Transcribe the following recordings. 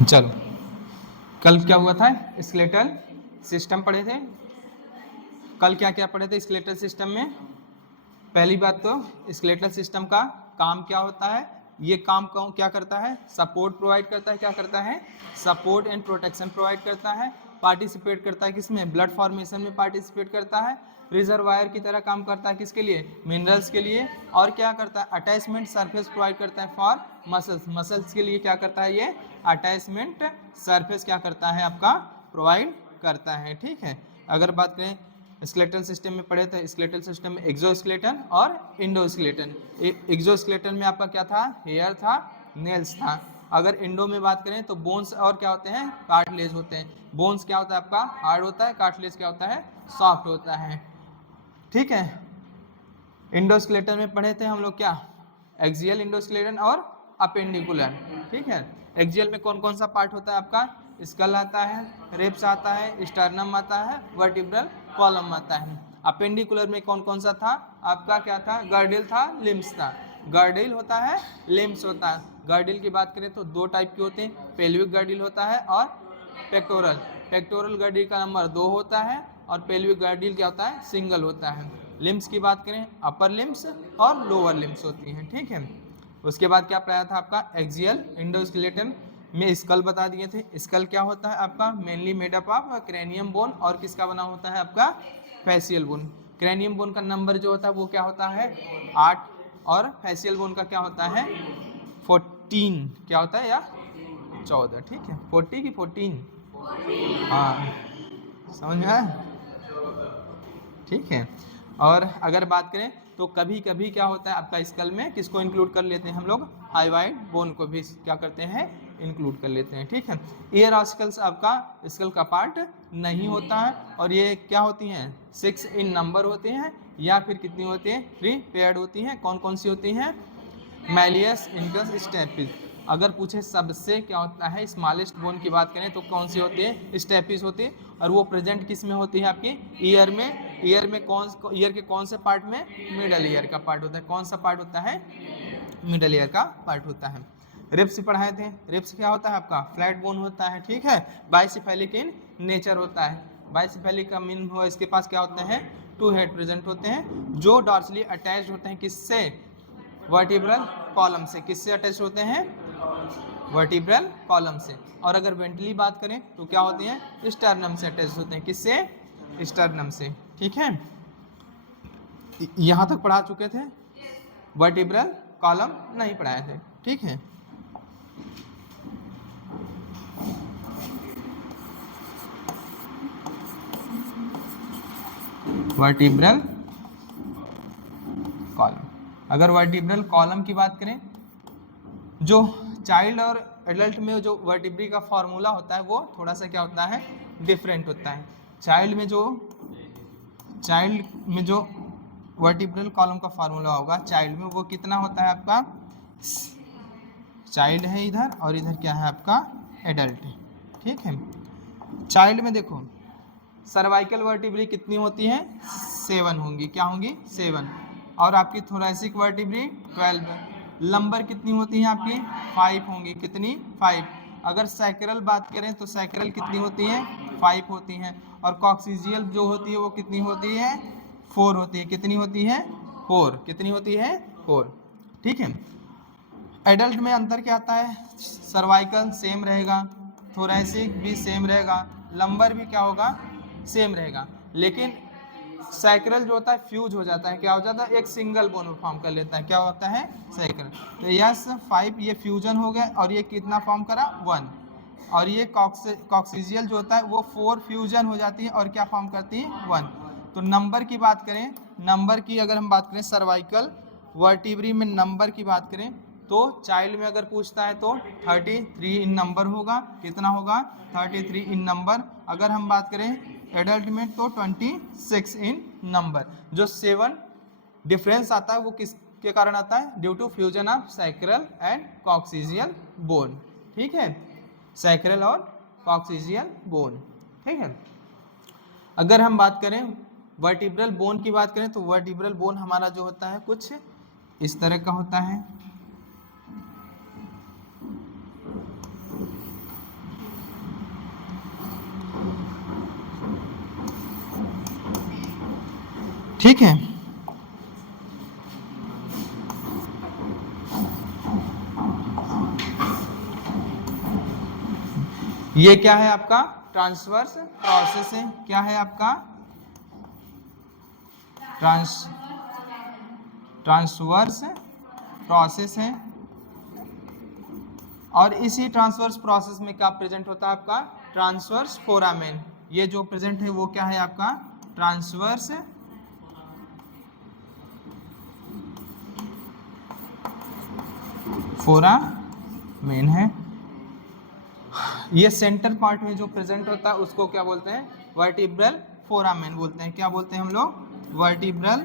चलो, कल क्या हुआ था? स्केलेटल सिस्टम पढ़े थे। कल क्या क्या पढ़े थे स्केलेटल सिस्टम में? पहली बात तो स्केलेटल सिस्टम का काम क्या होता है, ये काम क्या करता है? सपोर्ट प्रोवाइड करता है। क्या करता है? सपोर्ट एंड प्रोटेक्शन प्रोवाइड करता है। पार्टिसिपेट करता है किसमें? ब्लड फॉर्मेशन में पार्टिसिपेट करता है। रिजर्वायर की तरह काम करता है किसके लिए? मिनरल्स के लिए। और क्या करता है? अटैचमेंट सरफेस प्रोवाइड करता है फॉर मसल्स। मसल्स के लिए क्या करता है? ये अटैचमेंट सरफेस क्या करता है? आपका प्रोवाइड करता है। ठीक है। अगर बात करें स्केलेटल सिस्टम में पढ़े थे, स्केलेटल सिस्टम में एक्सोस्केलेटन और इंडोस्केलेटन। एक्सोस्केलेटन में आपका क्या था? हेयर था, नेल्स था। अगर इंडो में बात करें तो बोन्स और क्या होते हैं? कार्टिलेज होते हैं। बोन्स क्या होता है आपका? हार्ड होता है। कार्टिलेज क्या होता है? सॉफ्ट होता है। ठीक है। इंडोस्केलेटन में पढ़े थे हम लोग क्या? एक्सियल इंडोस्केलेटन और अपेंडिकुलर। ठीक है। एक्सियल में कौन कौन सा पार्ट होता है आपका? स्कल आता है, रिब्स आता है, स्टर्नम आता है, वर्टिब्रल कॉलम आता है। अपेंडिकुलर में कौन कौन सा था आपका? क्या था? गर्डिल था, लिम्स था। गर्डिल होता है, लिम्स होता है। गर्डिल की बात करें तो दो टाइप के होते हैं, पेल्विक गर्डिल होता है और पेक्टोरल। पेक्टोरल गर्डिल का नंबर 2 होता है और पेल्विक गर्डिल क्या होता है? सिंगल होता है। लिम्स की बात करें, अपर लिम्स और लोअर लिम्स होती हैं। ठीक है। उसके बाद क्या पढ़ाया था आपका? एक्सियल इंडोस्केलेटन में स्कल बता दिए थे। स्कल क्या होता है आपका? Mainly made up of cranium bone और किसका बना होता है आपका? Facial bone. क्रेनियम बोन का नंबर जो होता है वो क्या होता है? 8 और फेसियल बोन का क्या होता है? 14। क्या होता है? या 14। ठीक है। 40 की 14? हाँ, समझ में आया? ठीक है। और अगर बात करें तो कभी कभी क्या होता है आपका स्कल में किसको इंक्लूड कर लेते हैं हम लोग? हाइवाइड बोन को भी क्या करते हैं? इंक्लूड कर लेते हैं। ठीक है। ईयर ऑस्कल्स आपका स्कल का पार्ट नहीं होता है और ये क्या होती हैं? 6 इन नंबर होते हैं या फिर कितनी होती हैं? 3 पेयर्ड होती हैं। कौन कौन सी होती हैं? Malleus, incus, stapes. अगर पूछे सबसे क्या होता है स्मॉलेस्ट बोन की बात करें तो कौन सी होती है? स्टेपिस होती है। और वो प्रेजेंट किस में होती है? आपकी ईयर में। ईयर में ईयर के कौन से पार्ट में? मिडल ईयर का पार्ट होता है। कौन सा पार्ट होता है? मिडल ईयर का पार्ट होता है। रिब्स पढ़ाए थे। रिब्स क्या होता है आपका? फ्लैट बोन होता है। ठीक है। बाइसेफेलिक इन नेचर होता है। बाइसेफेलिक का मीन हुआ इसके पास क्या होते हैं? 2 हेड प्रेजेंट होते हैं जो डॉर्सली अटैच्ड होते हैं किससे? वर्टिब्रल कॉलम से। किससे अटैच होते हैं? वर्टिब्रल कॉलम से। और अगर वेंट्रली बात करें तो क्या होते हैं? स्टर्नम से अटैच होते हैं। किससे? स्टर्नम से। ठीक है। यहां तक पढ़ा चुके थे। वर्टिब्रल कॉलम नहीं पढ़ाए थे। ठीक है। Vertebral column. अगर वर्टिब्रल कॉलम की बात करें, जो चाइल्ड और एडल्ट में जो वर्टिब्री का फॉर्मूला होता है वो थोड़ा सा क्या होता है? डिफरेंट होता है। चाइल्ड में जो वर्टिब्रल कॉलम का फॉर्मूला होगा चाइल्ड में, वो कितना होता है आपका? चाइल्ड है इधर और इधर क्या है आपका? एडल्ट है। ठीक है। चाइल्ड में देखो सर्वाइकल वर्टिब्री कितनी होती है? 7 होंगी। क्या होंगी? 7। और आपकी थोरैसिक वर्टिब्री 12। लंबर कितनी होती है आपकी? 5 होंगी। कितनी? 5। अगर सैक्रल बात करें तो सैक्रल कितनी होती है? 5 होती हैं। और कॉक्सिजियल जो होती है वो कितनी होती है? 4 होती है। कितनी होती है? 4। कितनी होती है? 4। ठीक है। एडल्ट में अंतर क्या आता है? सर्वाइकल सेम रहेगा, थोरैसिक भी सेम रहेगा, लंबर भी क्या होगा? सेम रहेगा। लेकिन सैक्रल जो होता है फ्यूज हो जाता है। क्या हो जाता है? एक सिंगल बोन फॉर्म कर लेता है। क्या होता है? सैक्रल। तो यस 5 ये फ्यूजन हो गया और ये कितना फॉर्म करा? 1। और ये कॉक्सिजियल जो होता है वो 4 फ्यूजन हो जाती है और क्या फॉर्म करती है? 1। तो नंबर की बात करें, नंबर की अगर हम बात करें सर्वाइकल वर्टिब्री में नंबर की बात करें तो चाइल्ड में अगर पूछता है तो 33 इन नंबर होगा। कितना होगा? 33 इन नंबर। अगर हम बात करें एडल्ट में तो 26 इन नंबर। जो 7 डिफरेंस आता है वो किसके कारण आता है? Due to fusion of sacral and coccygeal bone. ठीक है। सैक्रल और कॉक्सिजियल बोन। ठीक है। अगर हम बात करें वर्टिब्रल बोन की बात करें तो वर्टिब्रल बोन हमारा जो होता है कुछ इस तरह का होता है। ठीक है। ये क्या है आपका ट्रांसवर्स प्रोसेस है, क्या है आपका ट्रांसवर्स प्रोसेस है। और इसी ट्रांसवर्स प्रोसेस में क्या प्रेजेंट होता है आपका ट्रांसवर्स फोरामेन। ये जो प्रेजेंट है वो क्या है आपका ट्रांसवर्स फोरामेन है। ये सेंटर पार्ट में जो प्रेजेंट होता है उसको क्या बोलते हैं वर्टिब्रल फोरामेन बोलते हैं। क्या बोलते हैं हम लोग वर्टिब्रल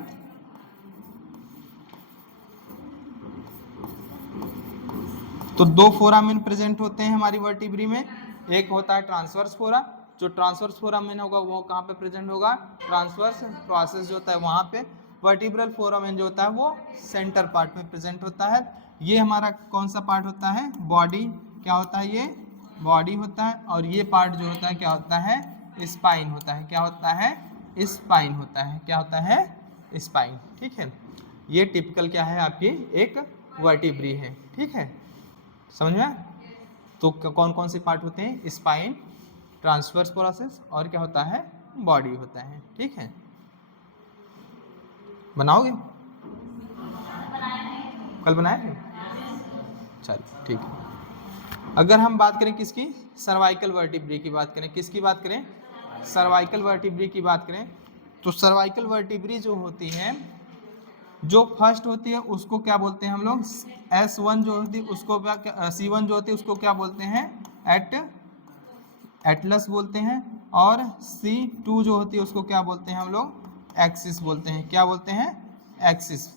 तो दो फोरामेन प्रेजेंट होते हैं हमारी वर्टिब्री में। एक होता है ट्रांसवर्स फोरा, जो ट्रांसवर्स फोरामेन होगा वो कहाँ पे प्रेजेंट होगा ट्रांसवर्स प्रोसेस जो होता है वहाँ पे। वर्टिब्रल फोरामेन जो होता है वो सेंटर पार्ट में प्रेजेंट होता है। ये हमारा कौन सा पार्ट होता है बॉडी, क्या होता है ये बॉडी होता है। और ये पार्ट जो होता है क्या होता है स्पाइन होता है। क्या होता है स्पाइन होता है। क्या होता है स्पाइन। ठीक है, ये टिपिकल क्या है आपकी एक वर्टिब्री है। ठीक है, समझ में। तो कौन कौन से पार्ट होते हैं स्पाइन, ट्रांसवर्स प्रोसेस और क्या होता है बॉडी होता है। ठीक है, बनाओगे कल बनाए चलिए ठीक है। अगर हम बात करें किसकी सर्वाइकल वर्टिब्री की बात करें, किसकी बात करें सर्वाइकल वर्टिब्री की बात करें, तो सर्वाइकल वर्टिब्री जो होती है जो फर्स्ट होती है उसको क्या बोलते हैं हम लोग S1 जो होती है उसको क्या C1 जो होती है उसको क्या बोलते हैं एटलस बोलते हैं। और C2 जो होती है उसको क्या बोलते हैं हम लोग एक्सिस बोलते हैं। क्या बोलते हैं एक्सिस।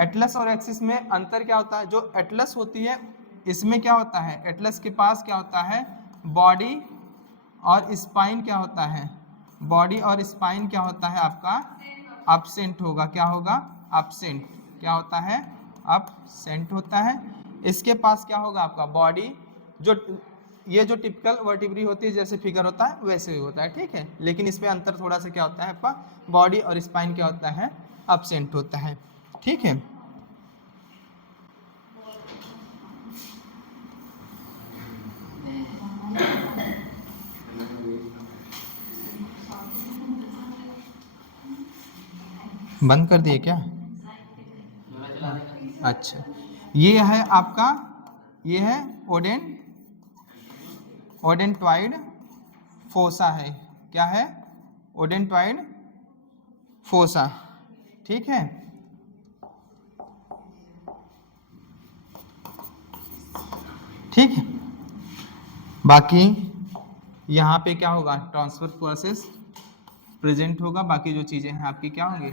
एटलस और एक्सिस में अंतर क्या होता है, जो एटलस होती है इसमें क्या होता है एटलस के पास क्या होता है बॉडी और स्पाइन क्या होता है बॉडी और स्पाइन क्या होता है आपका एब्सेंट होगा। क्या होगा एब्सेंट। क्या होता है एब्सेंट होता है। इसके पास क्या होगा आपका बॉडी, जो ये जो टिपिकल वर्टिब्री होती है जैसे फिगर होता है वैसे ही होता है। ठीक है, लेकिन इसमें अंतर थोड़ा सा क्या होता है आपका बॉडी और स्पाइन क्या होता है एब्सेंट होता है। ठीक है, बंद कर दिए क्या। अच्छा, ये है आपका ये है ओडेंटॉइड फोसा है। क्या है ओडेंटॉइड फोसा। ठीक है, ठीक है। बाकी यहाँ पे क्या होगा ट्रांसफर प्रोसेस प्रेजेंट होगा। बाकी जो चीजें हैं आपकी क्या होंगी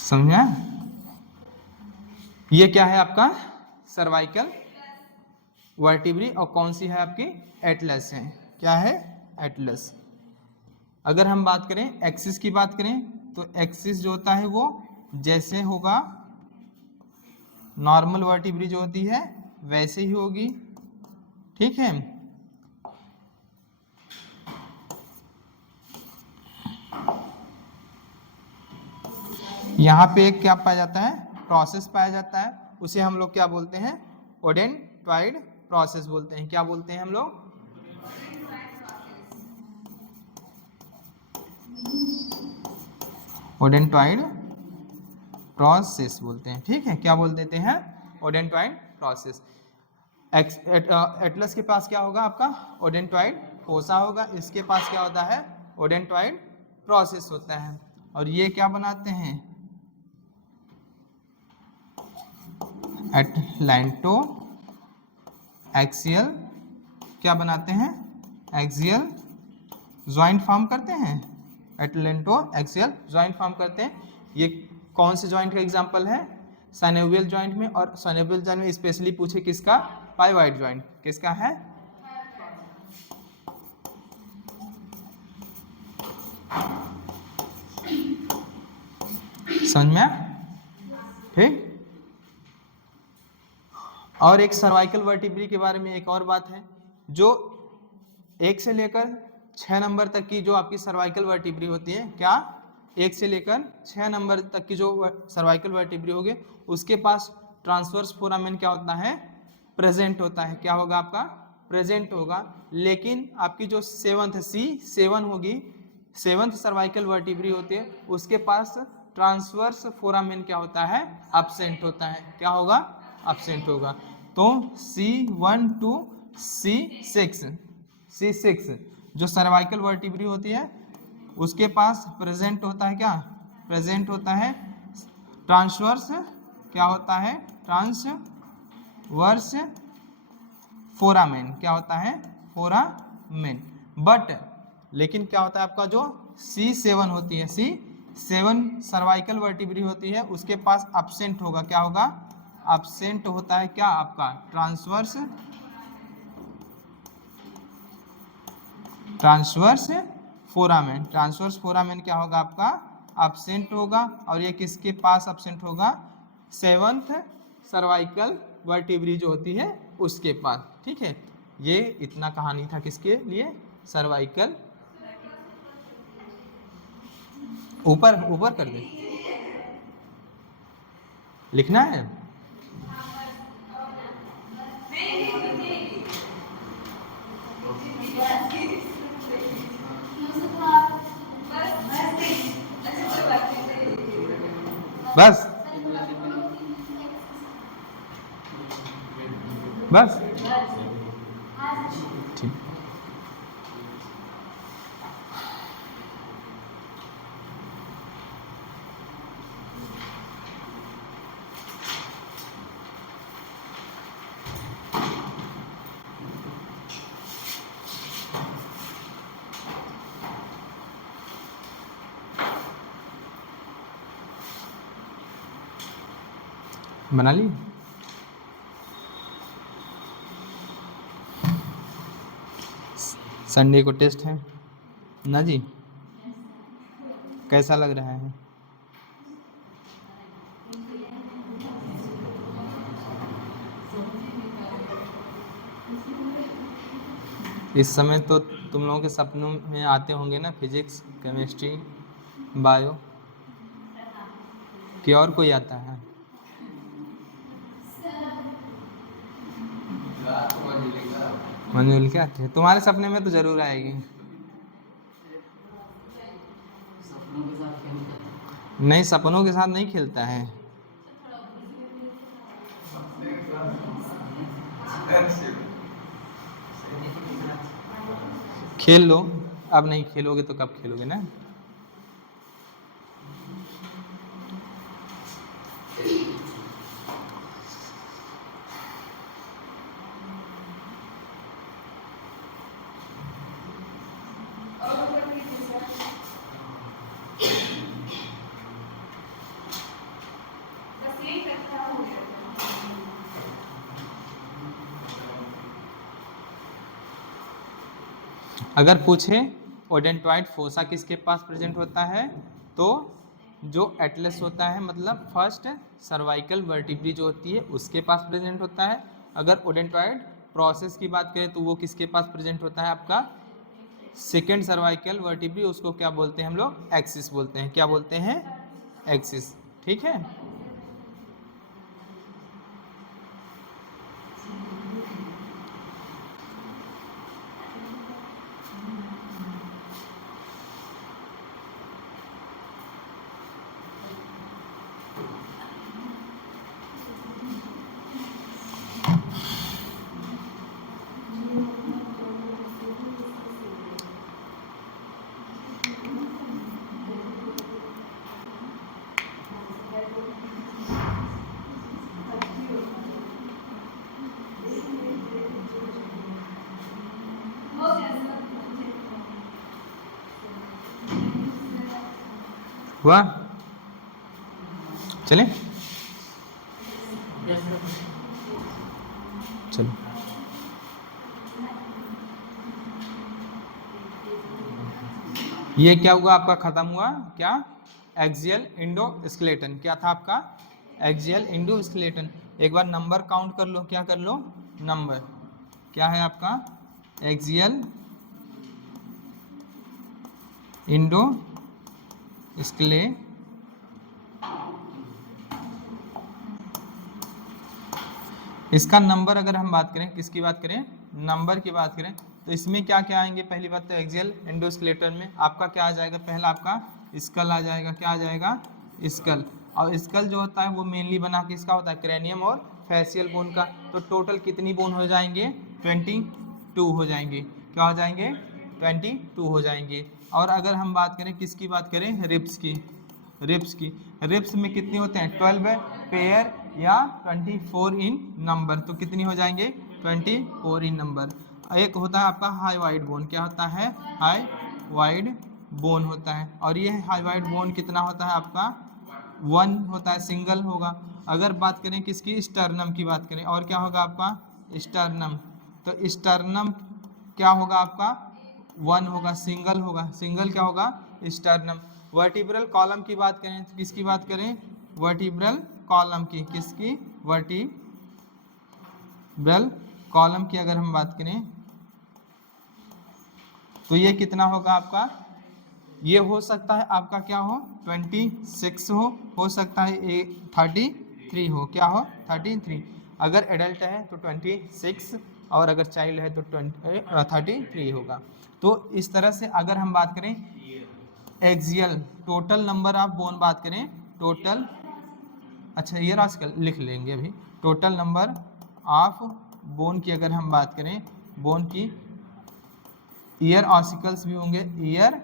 समझा। ये क्या है आपका सर्वाइकल वर्टिब्री और कौन सी है आपकी एटलस है। क्या है एटलस। अगर हम बात करें एक्सिस की बात करें तो एक्सिस जो होता है वो जैसे होगा नॉर्मल वर्टिब्री जो होती है वैसे ही होगी। ठीक है, यहाँ पे एक क्या पाया जाता है प्रोसेस पाया जाता है, उसे हम लोग क्या बोलते हैं ओडेंटॉइड प्रोसेस बोलते हैं। क्या बोलते हैं हम लोग ओडेंटॉइड प्रोसेस बोलते हैं। ठीक है, क्या बोल देते हैं ओडेंटॉइड प्रोसेस। एटलस के पास क्या होगा आपका ओडेंटॉइड फोसा होगा। इसके पास क्या होता है ओडेंटॉइड प्रोसेस होता है। और ये क्या बनाते हैं एटलैंटो एक्सियल क्या बनाते हैं एक्सियल ज्वाइंट फॉर्म करते हैं। एटलैंटो एक्सियल ज्वाइंट फॉर्म करते हैं। ये कौन से ज्वाइंट का एग्जांपल है साइनोवियल ज्वाइंट में। और साइनोवियल ज्वाइंट में स्पेशली पूछे किसका पाइवॉइड ज्वाइंट किसका है समझ में। ठीक, और एक सर्वाइकल वर्टिब्री के बारे में एक और बात है जो 1 से लेकर 6 नंबर तक की जो आपकी सर्वाइकल वर्टिब्री होती है, क्या 1 से लेकर 6 नंबर तक की जो सर्वाइकल वर्टिब्री होगी उसके पास ट्रांसवर्स फोरामेन क्या होता है, प्रेजेंट होता है। क्या होगा आपका, प्रेजेंट होगा। लेकिन आपकी जो 7 होगी, 7th सर्वाइकल वर्टिब्री होती है, उसके पास ट्रांसवर्स फोरामेन क्या होता है, एब्सेंट होता है। क्या होगा, एब्सेंट होगा। तो C1 to C6 जो सर्वाइकल वर्टिब्री होती है उसके पास प्रेजेंट होता है, क्या प्रेजेंट होता है ट्रांसवर्स, क्या होता है, ट्रांसवर्स फोरामेन। क्या होता है, फोरामेन। बट लेकिन क्या होता है आपका जो C7 होती है, C7 सर्वाइकल वर्टिब्री होती है, उसके पास एब्सेंट होगा। क्या होगा, एब्सेंट होता है क्या आपका ट्रांसवर्स फोरामेन। ट्रांसवर्स फोरामेन क्या होगा आपका, एब्सेंट होगा। और ये किसके पास एब्सेंट होगा, 7th सर्वाइकल वर्टिब्री जो होती है उसके पास। ठीक है, ये इतना कहानी था किसके लिए, सर्वाइकल। ऊपर ऊपर कर दे, लिखना है। बस बस ठीक। बना ली। संडे को टेस्ट है ना जी, कैसा लग रहा है? इस समय तो तुम लोगों के सपनों में आते होंगे ना फिजिक्स, केमिस्ट्री, बायो, कि और कोई आता है? मंजुल क्या आती है? तुम्हारे सपने में तो जरूर आएगी। नहीं, सपनों के साथ नहीं खेलता है। खेल लो, अब नहीं खेलोगे तो कब खेलोगे ना। अगर पूछे ओडेंटॉइड फोसा किसके पास प्रेजेंट होता है, तो जो एटलस होता है, मतलब फर्स्ट सर्वाइकल वर्टिब्री जो होती है उसके पास प्रेजेंट होता है। अगर ओडेंटॉइड प्रोसेस की बात करें तो वो किसके पास प्रेजेंट होता है, आपका सेकेंड सर्वाइकल वर्टिब्री, उसको क्या बोलते हैं हम लोग, एक्सिस बोलते हैं। क्या बोलते हैं, एक्सिस। ठीक है, हुआ? चले चलो। ये क्या हुआ आपका, खत्म हुआ क्या, एक्सियल इंडोस्केलेटन। क्या था आपका, एक्सियल इंडोस्केलेटन। एक बार नंबर काउंट कर लो, क्या कर लो, नंबर क्या है आपका एक्सियल इंडो स्क्ले इसका नंबर अगर हम बात करें, किसकी बात करें, नंबर की बात करें, तो इसमें क्या क्या आएंगे। पहली बात तो एक्सियल एंडोस्केलेटन में आपका क्या आ जाएगा, पहला आपका स्कल आ जाएगा। क्या आ जाएगा, स्कल। और स्कल जो होता है वो मेनली बना किसका होता है, क्रेनियम और फेशियल बोन का। तो टोटल कितनी बोन हो जाएंगे, 22 हो जाएंगे। क्या हो जाएंगे, 22 हो जाएंगे। और अगर हम बात करें किसकी बात करें, रिब्स की, रिब्स में कितने होते हैं, 12 पेयर या 24 इन नंबर। तो कितनी हो जाएंगे, 24 इन नंबर। एक होता है आपका हाई वाइड बोन। क्या होता है, हाई वाइड बोन होता है। और ये हाई वाइड बोन कितना होता है आपका, 1 होता है, सिंगल होगा। अगर बात करें किसकी, स्टर्नम की बात करें, और क्या होगा आपका स्टर्नम। तो स्टर्नम क्या होगा आपका, 1 होगा, सिंगल होगा। सिंगल क्या होगा, स्टर्नम। वर्टिब्रल कॉलम की बात करें तो किसकी बात करें, वर्टिब्रल कॉलम की, किसकी, वर्टिब्रल कॉलम की अगर हम बात करें तो ये कितना होगा आपका, ये हो सकता है आपका क्या हो, 26 हो सकता है 33 हो। क्या हो, 33। अगर एडल्ट है तो 26 और अगर चाइल्ड है तो 33 होगा। तो इस तरह से अगर हम बात करें axial total number of bone बात करें, टोटल, अच्छा ये आजकल लिख लेंगे अभी, टोटल नंबर ऑफ बोन की अगर हम बात करें, बोन की ईयर ऑसिकल्स भी होंगे, ईयर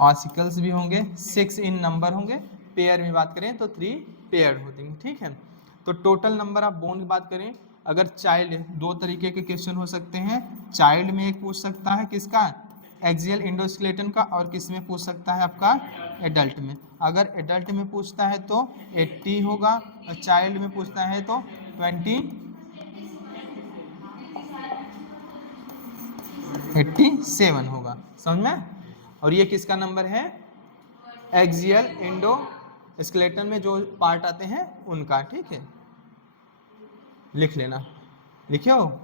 ऑसिकल्स भी होंगे, 6 इन नंबर होंगे। पेयर में बात करें तो 3 पेयर होते हैं, ठीक है। तो टोटल नंबर ऑफ बोन की बात करें, अगर चाइल्ड, 2 तरीके के क्वेश्चन हो सकते हैं। चाइल्ड में एक पूछ सकता है किसका, एक्सियल एंडोस्केलेटन का, और किस में पूछ सकता है आपका, एडल्ट में। अगर एडल्ट में पूछता है तो 80 होगा, और चाइल्ड में पूछता है तो 87 होगा, समझ में। और ये किसका नंबर है, एक्सियल इंडो स्केलेटन में जो पार्ट आते हैं उनका, ठीक है। लिख लेना, लिखे हो।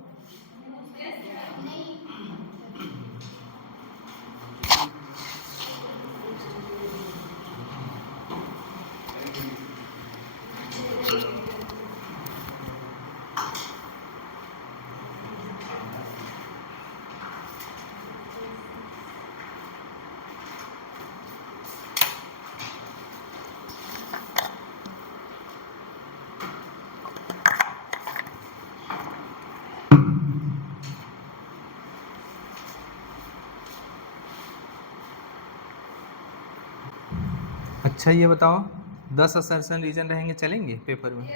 अच्छा ये बताओ, 10 असर्शन रीजन रहेंगे, चलेंगे पेपर में।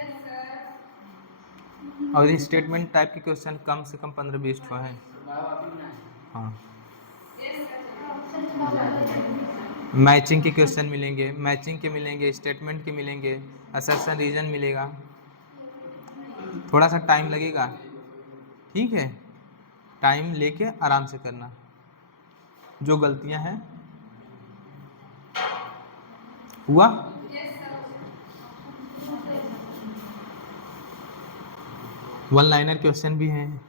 और ये स्टेटमेंट टाइप के क्वेश्चन कम से कम 15-20 ठो है। हाँ, मैचिंग के क्वेश्चन मिलेंगे, मैचिंग के मिलेंगे, स्टेटमेंट के मिलेंगे, असर्शन रीजन मिलेगा। थोड़ा सा टाइम लगेगा, ठीक है, टाइम लेके आराम से करना। जो गलतियां हैं हुआ, वन लाइनर क्वेश्चन भी हैं।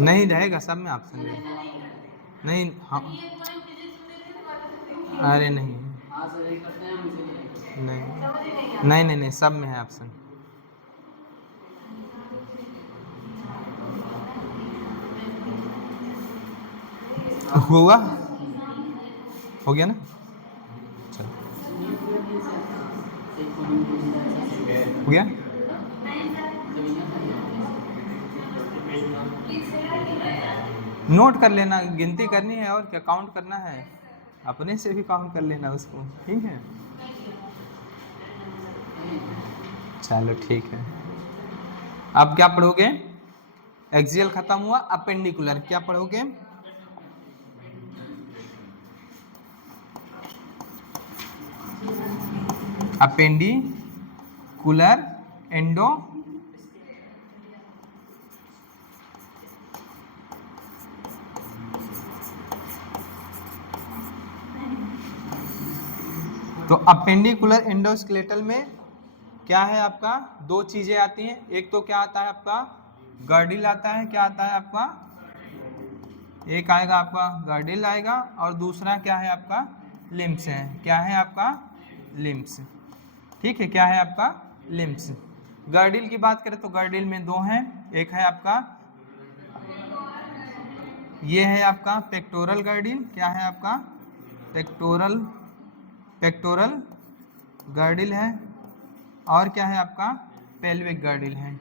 नहीं रहेगा, सब में ऑप्शन नहीं, हम, अरे नहीं नहीं नहीं नहीं, सब में है ऑप्शन। हुआ, हो गया ना, चलो हो गया। नोट कर लेना, गिनती करनी है और क्या, काउंट करना है, अपने से भी काउंट कर लेना उसको, ठीक है। चलो ठीक है। अब क्या पढ़ोगे, एक्सियल खत्म हुआ, अपेंडिकुलर क्या पढ़ोगे, अपेंडिकुलर एंडो तो अपेंडिकुलर एंडोस्केलेटल में क्या है आपका, दो चीजें आती हैं। एक तो क्या आता है आपका गर्डिल आता है, क्या आता है आपका, एक आएगा आपका गर्डिल आएगा, और दूसरा क्या है आपका लिम्स है। क्या है आपका लिम्स, ठीक है, क्या है आपका लिम्स। गर्डिल की बात करें तो गर्डिल में दो हैं, एक है आपका ये है आपका पेक्टोरल गर्डिल, क्या है आपका पेक्टोरल गर्डिल है, और क्या है आपका पेल्विक गर्डिल है।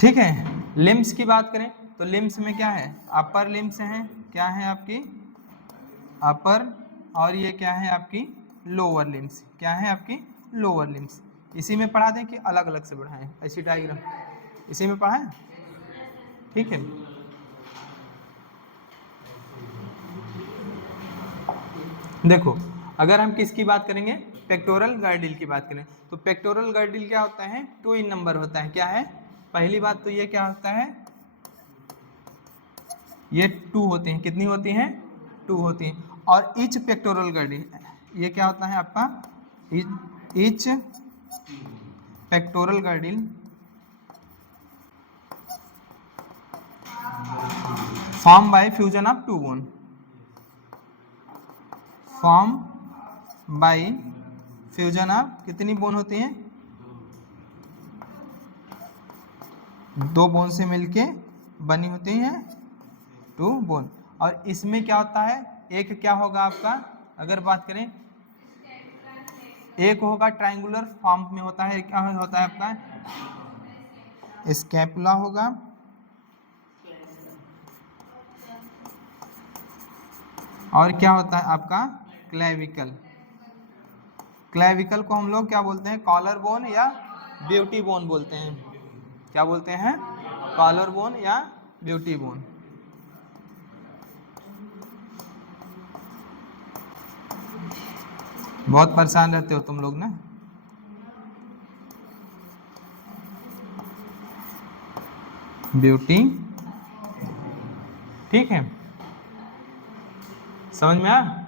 ठीक है, लिम्स की बात करें तो लिम्स में क्या है, अपर लिम्स है, क्या है आपकी अपर, और ये क्या है आपकी लोअर लिम्स, क्या है आपकी लोअर लिम्स। इसी में पढ़ा दें कि अलग अलग से बढ़ाएं, ऐसी डायग्राम इसी में पढ़ाएं, ठीक है। देखो अगर हम किसकी बात करेंगे, पेक्टोरल गर्डिल की बात करें तो पेक्टोरल गर्डिल क्या होता है, 2 इन नंबर होता है। क्या है, पहली बात तो ये क्या होता है, ये 2 होते हैं, कितनी होती हैं 2 होती हैं। और ईच पेक्टोरल गर्डिल ये क्या होता है आपका, each pectoral girdle form by fusion of 2 bone, form by fusion of कितनी बोन होती हैं, 2 बोन से मिलके बनी होती हैं 2 बोन। और इसमें क्या होता है, एक क्या होगा आपका, अगर बात करें एक होगा ट्रायंगुलर फॉर्म में होता है, क्या होता है आपका स्कैपुला होगा, और क्या होता है आपका क्लेविकल। क्लेविकल को हम लोग क्या बोलते हैं, कॉलर बोन या ब्यूटी बोन बोलते हैं। क्या बोलते हैं, कॉलर बोन या ब्यूटी बोन। बहुत परेशान रहते हो तुम लोग ना, ब्यूटी, ठीक है, समझ में आया।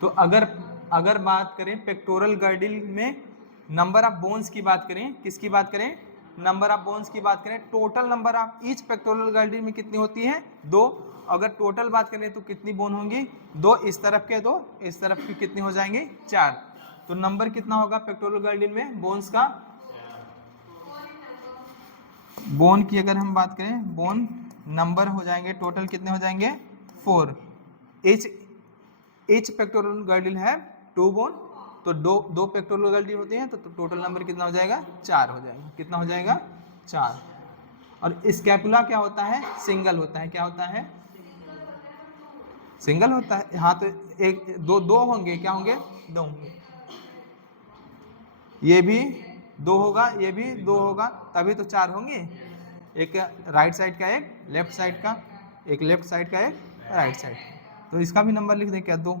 तो अगर बात करें पेक्टोरल गर्डिल में नंबर ऑफ बोन्स की बात करें, किसकी बात करें, नंबर ऑफ बोन्स की बात करें, total number of each pectoral girdle में कितनी होती है 2। अगर टोटल बात करें तो कितनी बोन होंगी 2, इस तरफ के 2, इस तरफ की कितनी हो जाएंगे 4। तो नंबर कितना होगा पेक्टोरल गर्डिल में बोन्स का, बोन की अगर हम बात करें बोन नंबर हो जाएंगे टोटल कितने हो जाएंगे 4। ईच पेक्टोरल गर्डिल है 2 बोन, तो दो पेक्टोरल गर्डिल होते हैं तो टोटल नंबर कितना हो जाएगा 4 हो जाएगा, कितना हो जाएगा 4। और स्कैपुला क्या होता है, सिंगल होता है, क्या होता है सिंगल होता है। हाँ तो एक दो होंगे, क्या होंगे 2 होंगे, ये भी 2 होगा, ये भी 2 होगा, तभी तो 4 होंगे। एक राइट साइड का, एक लेफ्ट साइड का, एक लेफ्ट साइड का, एक राइट साइड का। तो इसका भी नंबर लिख दें क्या, 2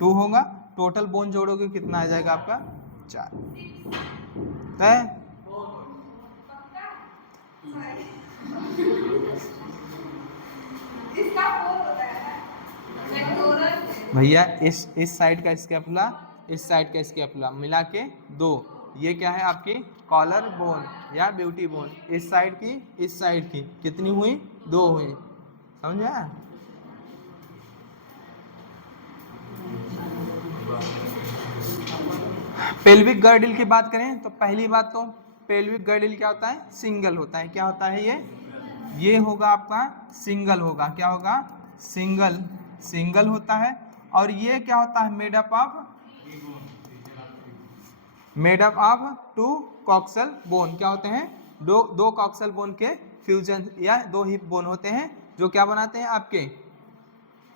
2 होगा, टोटल बोन जोड़ोगे कितना आ जाएगा आपका 4। तय भैया इस साइड का स्कैपुला, इस साइड का स्कैपुला मिला के 2, ये क्या है आपकी कॉलर बोन या ब्यूटी बोन। इस साइड की कितनी हुई 2 हुई, समझ में आया। पेल्विक गर्डिल की बात करें तो पहली बात तो पेल्विक गर्डिल क्या होता है, सिंगल होता है। क्या होता है ये होगा आपका सिंगल होगा, क्या होगा सिंगल होता है। और ये क्या होता है, made up of 2 coxal bone. क्या होते हैं, दो कॉक्सल बोन के फ्यूजन या 2 हिप बोन होते हैं, जो क्या बनाते हैं आपके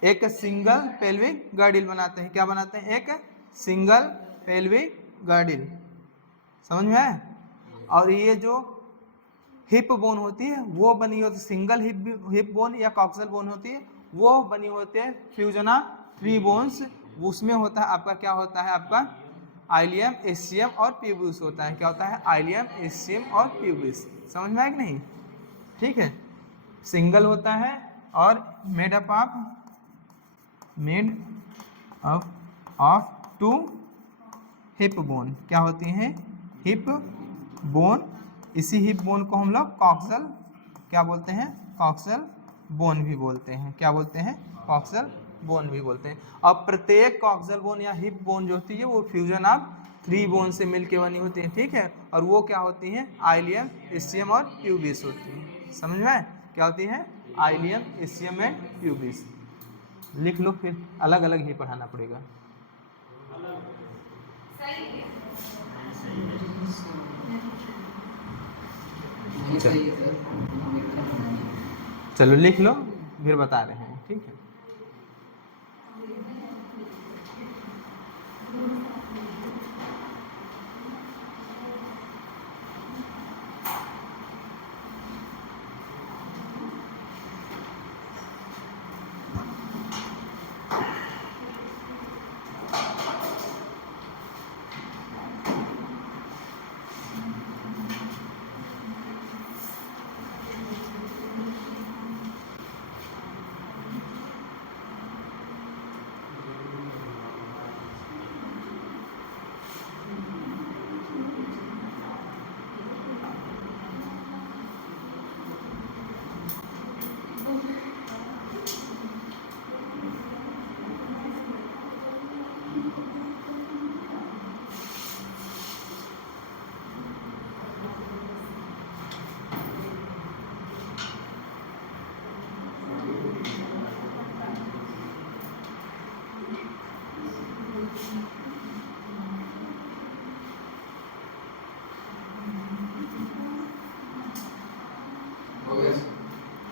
एक सिंगल पेल्विक गर्डिल बनाते हैं। क्या बनाते हैं, एक सिंगल पेल्विक गर्डिल, समझ में आया। और ये जो हिप बोन होती है वो बनी होती, सिंगल हिप बोन या कॉक्सल बोन होती है, वो बनी होती है फ्यूजन ऑफ 3 बोन्स। उसमें होता है आपका, क्या होता है आपका आइलियम, एस्चियम और प्यूबिस होता है। क्या होता है, आइलियम, एस्चियम और प्यूबिस, समझ में आया कि नहीं? ठीक है, सिंगल होता है और made up of two hip bone, क्या होती हैं? Hip bone. इसी हिप बोन को हम लोग कॉक्सल क्या बोलते हैं? कॉक्सल बोन भी बोलते हैं। क्या बोलते हैं? कॉक्सल बोन भी बोलते हैं। अब प्रत्येक कॉक्सल बोन या हिप बोन जो होती है वो फ्यूजन ऑफ 3 बोन से मिलकर बनी होती है। ठीक है, और वो क्या होती हैं? आइलियम, इस्चियम और प्यूबिस होती है। समझ में आए? क्या होती है? Ileum, ischium and pubis. लिख लो, फिर अलग अलग ही पढ़ाना पड़ेगा। चलो लिख लो, फिर बता रहे हैं। ठीक है,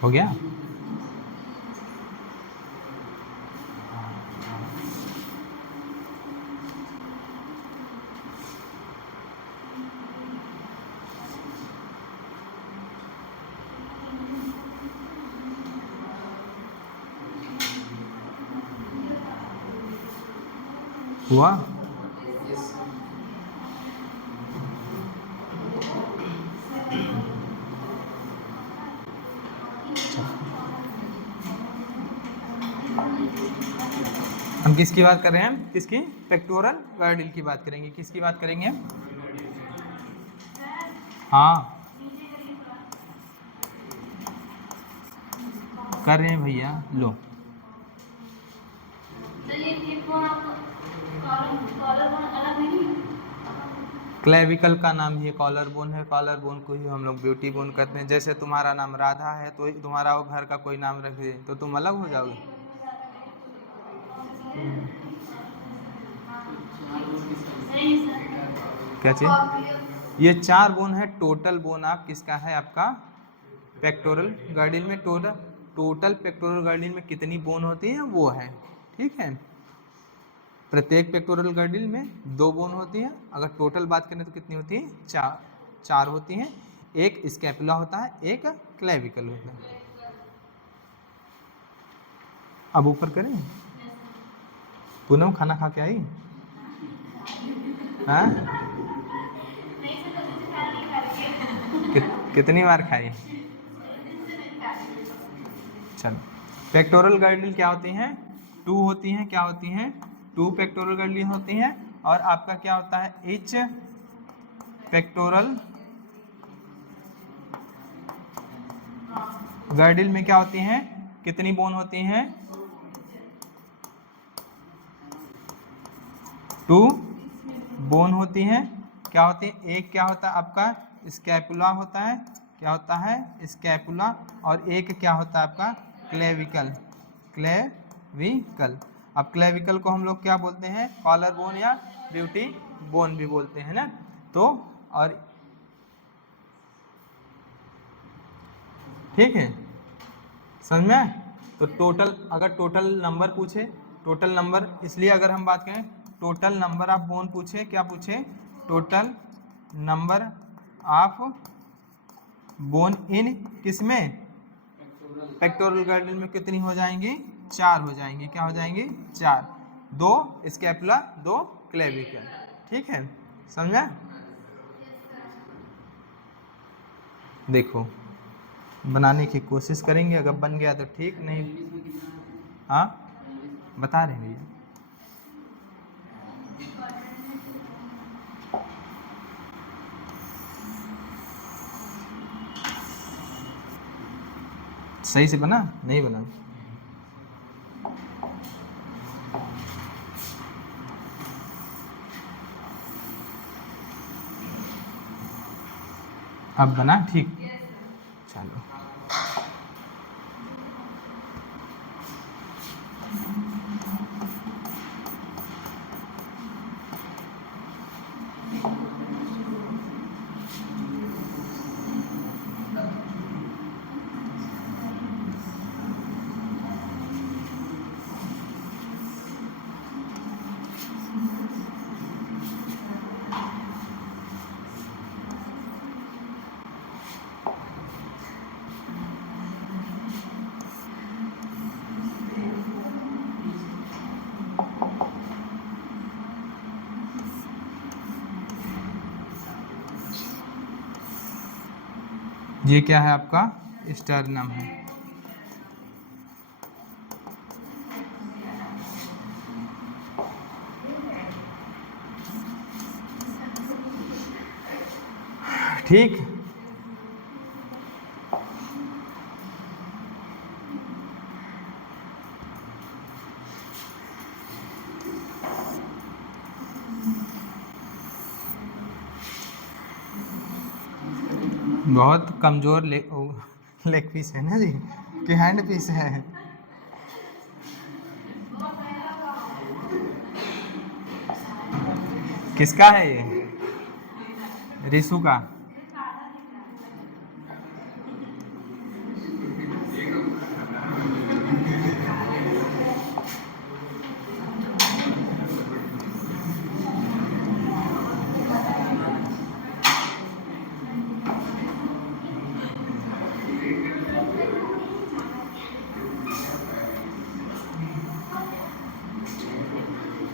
हो गया? हुआ? हम किसकी बात कर रहे हैं? किसकी? पेक्टोरल गार्डिल की बात करेंगे। किसकी बात करेंगे हम? हाँ कर रहे हैं भैया, लो। क्लेविकल का नाम ही कॉलर बोन है। कॉलर बोन को ही हम लोग ब्यूटी बोन करते हैं। जैसे तुम्हारा नाम राधा है तो तुम्हारा वो घर का कोई नाम रख दे तो तुम अलग हो जाओगे। क्या चीज? ये 4 बोन है। टोटल बोन आप किसका है? आपका पेक्टोरल गार्डिल में। टोटल पेक्टोरल गार्डिल में कितनी बोन होती है वो है। ठीक है, प्रत्येक पेक्टोरल गार्डिल में 2 बोन होती है। अगर टोटल बात करें तो कितनी होती है? 4 होती हैं। एक स्कैपुला होता है, एक क्लेविकल होता है। अब ऊपर करें। पूनम खाना खा के आई? हाँ? कितनी बार खाई? चलो, पेक्टोरल गार्डिल क्या होती हैं? 2 होती हैं। क्या होती हैं? 2 पेक्टोरल गार्डिल होती हैं। और आपका क्या होता है? ईच पेक्टोरल गार्डिल में क्या होती हैं? कितनी बोन होती हैं? 2 बोन होती हैं। क्या होती है? एक क्या होता है आपका? स्कैपुला होता है। क्या होता है? स्कैपुला। और एक क्या होता है आपका? क्लेविकल। क्लेविकल। अब क्लेविकल को हम लोग क्या बोलते हैं? कॉलर बोन या ब्यूटी बोन भी बोलते हैं ना। तो और ठीक है, समझ में आए? तो टोटल, अगर टोटल नंबर पूछे, टोटल नंबर, इसलिए अगर हम बात करें टोटल नंबर ऑफ बोन पूछे, क्या पूछे? टोटल नंबर ऑफ बोन इन किसमें? पेक्टोरल गार्डिल में कितनी हो जाएंगी? 4 हो जाएंगी। क्या हो जाएंगी? 4। 2 स्कैपुला, 2 क्लेविकल। ठीक है, समझा? देखो बनाने की कोशिश करेंगे, अगर बन गया तो ठीक, नहीं। हाँ बता रहे हैं भैया। सही से बना नहीं बना? अब बना ठीक? चलो ये क्या है आपका? स्टर्नम है। ठीक, बहुत कमज़ोर लेग पीस है ना जी, कि हैंड पीस है? किसका है ये? रिशु का।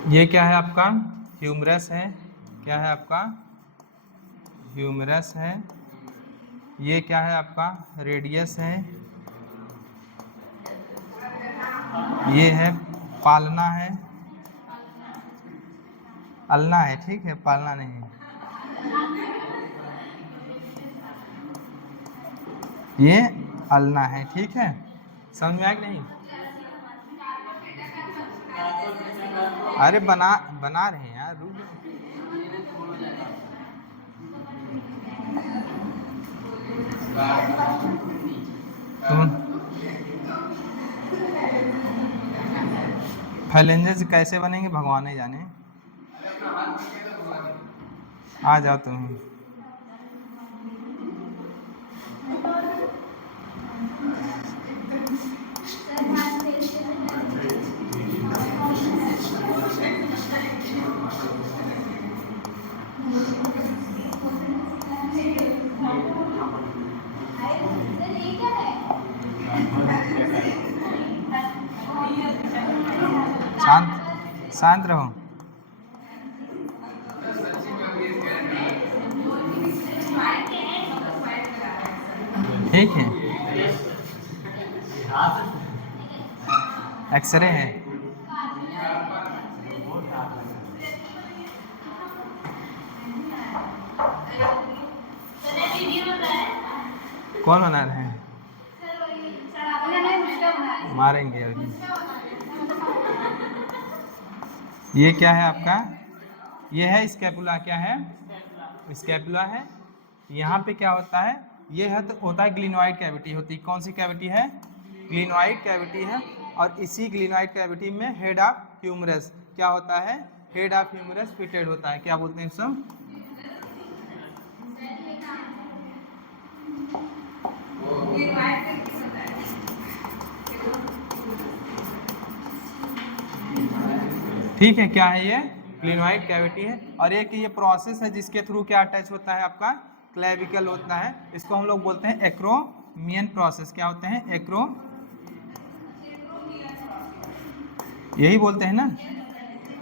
ये क्या है आपका? ह्यूमरस है। क्या है आपका? ह्यूमरस है। ये क्या है आपका? रेडियस है। ये है पालना है। अल्ना है, ठीक है, पालना नहीं है। ये अल्ना है, ठीक है। समझ में आया कि नहीं? अरे बना रहे हैं यार, रुक जाओ। फैलेंजेस कैसे बनेंगे भगवान ही जाने। आ जाओ तुम। शांत शांत रहो। ठीक है, एक्सरे है। कौन बना रहे हैं? मारेंगे अभी। ये क्या है आपका? ये है स्कैपुला। क्या है? स्कैपुला है। यहाँ पे क्या होता है? ये है तो होता है ग्लिनोइड कैविटी होती है। कौन सी कैविटी है? ग्लिनोइड कैविटी है। और इसी ग्लिनोइड कैविटी में हेड ऑफ ह्यूमरस क्या होता है? हेड ऑफ ह्यूमरस फिटेड होता है। क्या बोलते हैं सब? ठीक है, क्या है ये? ग्लिनोइड कैविटी है। और एक ये प्रोसेस है जिसके थ्रू क्या अटैच होता है आपका? क्लेविकल होता है। इसको हम लोग बोलते हैं एक्रोमियन प्रोसेस। क्या होते हैं? यही बोलते हैं ना,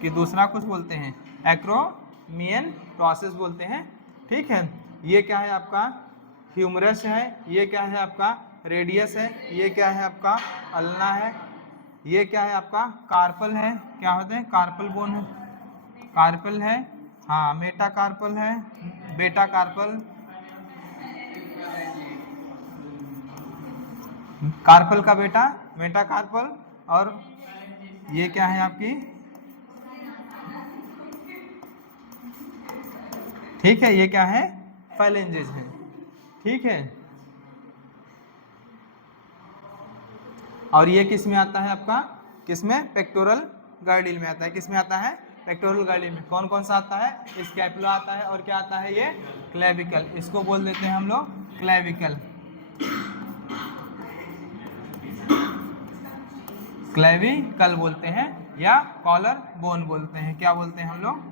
कि दूसरा कुछ बोलते हैं? एक्रोमियन प्रोसेस बोलते हैं। ठीक है, ये क्या है आपका? ह्यूमरस है, ये क्या है आपका रेडियस है, ये क्या है आपका अल्ना है, ये क्या है आपका कार्पल है, क्या होते हैं कार्पल बोन है, कार्पल है, हाँ मेटा कार्पल है, बेटा कार्पल, कार्पल का बेटा मेटा कार्पल, और ये क्या है आपकी, ठीक है, ये क्या है फाइलेंजेस है, ठीक है। और ये किस में आता है आपका, किस में पेक्टोरल गार्डिल में आता है, किस में आता है पेक्टोरल गार्डिल में, कौन कौन सा आता है स्कैपुला आता है, और क्या आता है ये क्लेविकल, इसको बोल देते हैं हम लोग क्लेविकल, क्लेविकल बोलते हैं या कॉलर बोन बोलते हैं, क्या बोलते हैं हम लोग,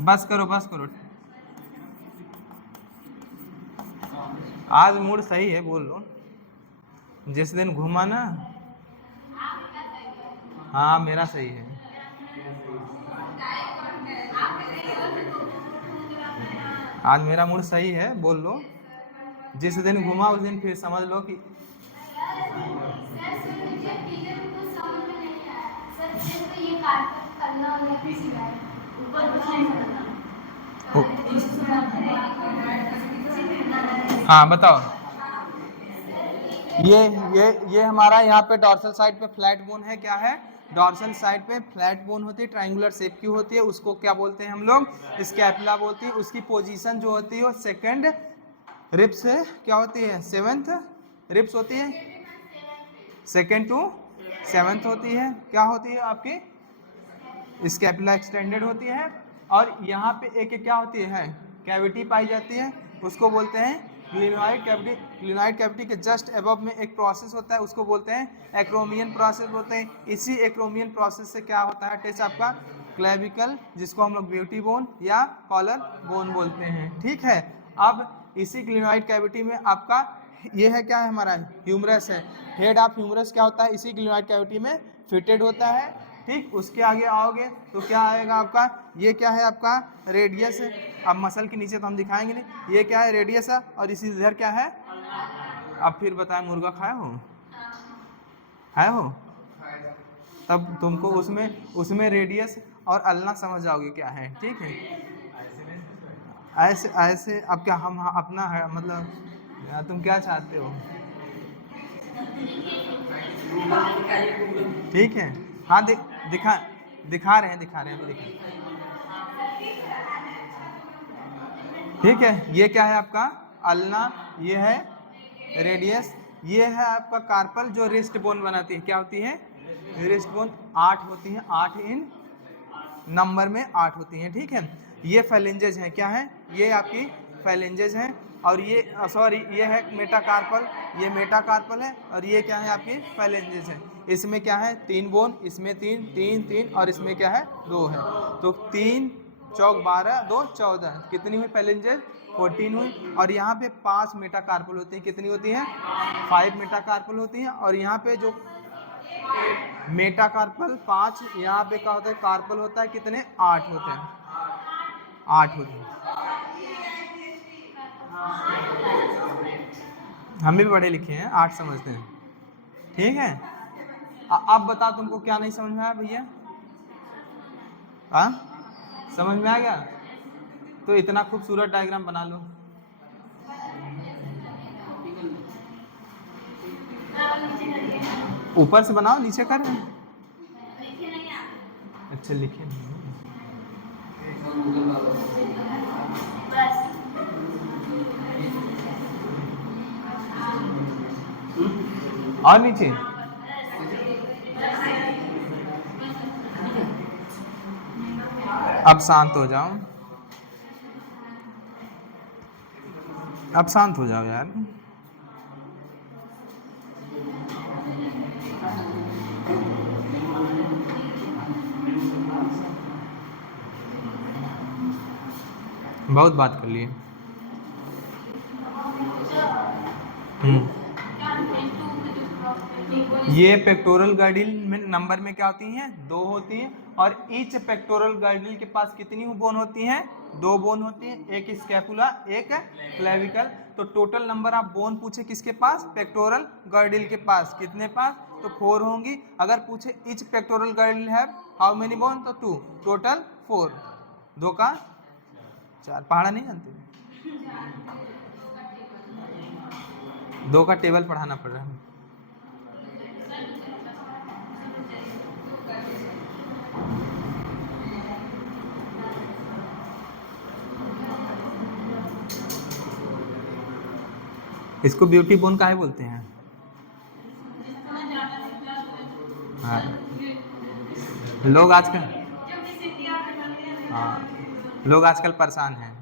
बस करो बस करो, आज मूड सही है बोल लो, जिस दिन घूमा ना, हाँ मेरा सही है, आज मेरा मूड सही है बोल लो, जिस दिन घूमा उस दिन फिर समझ लो कि हाँ बताओ, ये हमारा यहाँ पे डॉर्सल साइड पे फ्लैट बोन है, क्या है डॉर्सल साइड पे फ्लैट बोन होती है, ट्रायंगुलर शेप की होती है, उसको क्या बोलते हैं हम लोग स्कैपुला बोलते हैं, उसकी पोजीशन जो होती है वो सेकंड रिब्स से क्या होती है, सेवेंथ रिब्स होती है, सेकंड टू सेवेंथ होती है, क्या होती है आपकी स्कैपुला एक्सटेंडेड होती है, और यहाँ पे एक क्या होती है कैविटी पाई जाती है, उसको बोलते हैं ग्लिनोइड कैविटी, ग्लिनोइड कैविटी के जस्ट अबव में एक प्रोसेस होता है, उसको बोलते हैं एक्रोमियन प्रोसेस बोलते हैं, इसी एक्रोमियन प्रोसेस से क्या होता है टेस्ट आपका क्लेविकल, जिसको हम लोग ब्यूटी बोन या कॉलर बोन बोलते हैं, ठीक है। अब इसी ग्लिनोइड कैविटी में आपका ये है क्या है हमारा ह्यूमरस है, हेड ऑफ ह्यूमरस क्या होता है इसी ग्लिनोइड कैविटी में फिटेड होता है, ठीक। उसके आगे आओगे तो क्या आएगा आपका, ये क्या है आपका रेडियस है, अब मसल के नीचे तो हम दिखाएंगे नहीं, ये क्या है रेडियस है, और इसी इधर क्या है, अब फिर बताए मुर्गा खाए हो, तब तुमको उसमें रेडियस और अल्ना समझ जाओगे क्या है, ठीक है। ऐसे ऐसे अब क्या हम अपना है मतलब तुम क्या चाहते हो, ठीक है, हाँ दिखा रहे हैं अभी ठीक है। ये क्या है आपका अल्ना, ये है रेडियस, ये है आपका कार्पल जो रिस्ट बोन बनाती है, क्या होती है रिस्ट बोन, 8 होती है, 8 इन नंबर में 8 होती हैं, ठीक है। ये फेलेंजेज है, क्या है ये आपकी फेलेंजेज है, और ये सॉरी ये है मेटाकार्पल, ये मेटाकार्पल है, और ये क्या है आपकी फेलेंजेज है। इसमें क्या है 3 बोन, इसमें 3 और इसमें क्या है 2 है, तो 3 चौक 12 2 14, कितनी हुई फेलेंजेज 14 हुई, और यहाँ पे 5 मेटाकार्पल होती हैं, कितनी होती हैं 5 मेटाकार्पल होती हैं, और यहाँ पे जो मेटाकार्पल 5, यहाँ पे क्या होता है कार्पल होता है कितने 8 होते हैं, 8 होते हैं। हम भी पढ़े लिखे हैं 8 समझते हैं, ठीक है। अब बता तुमको क्या नहीं समझ में आया भैया, हाँ समझ में आ गया, तो इतना खूबसूरत डायग्राम बना लो, ऊपर से बनाओ नीचे कर, अच्छा लिखे और नीचे, अब शांत हो जाओ, अब शांत हो जाओ यार, बहुत बात कर लिए। ये पेक्टोरल गार्डिल में नंबर में क्या होती हैं 2 होती हैं, और ईच पेक्टोरल गर्डल के पास कितनी बोन होती हैं? 2 बोन होती हैं, एक स्कैपुला एक क्लेविकल। तो टोटल नंबर ऑफ बोन पूछे किसके पास? पेक्टोरल गर्डल के पास। कितने पास? तो 4 होंगी। अगर पूछे each pectoral girdle have how many bone, तो 2, टोटल 4। 2 का 4। पहाड़ा नहीं जानते? 2 का टेबल पढ़ाना पड़ रहा है। इसको ब्यूटी बोन काहे बोलते हैं? हाँ, लोग आजकल लोग आजकल परेशान हैं।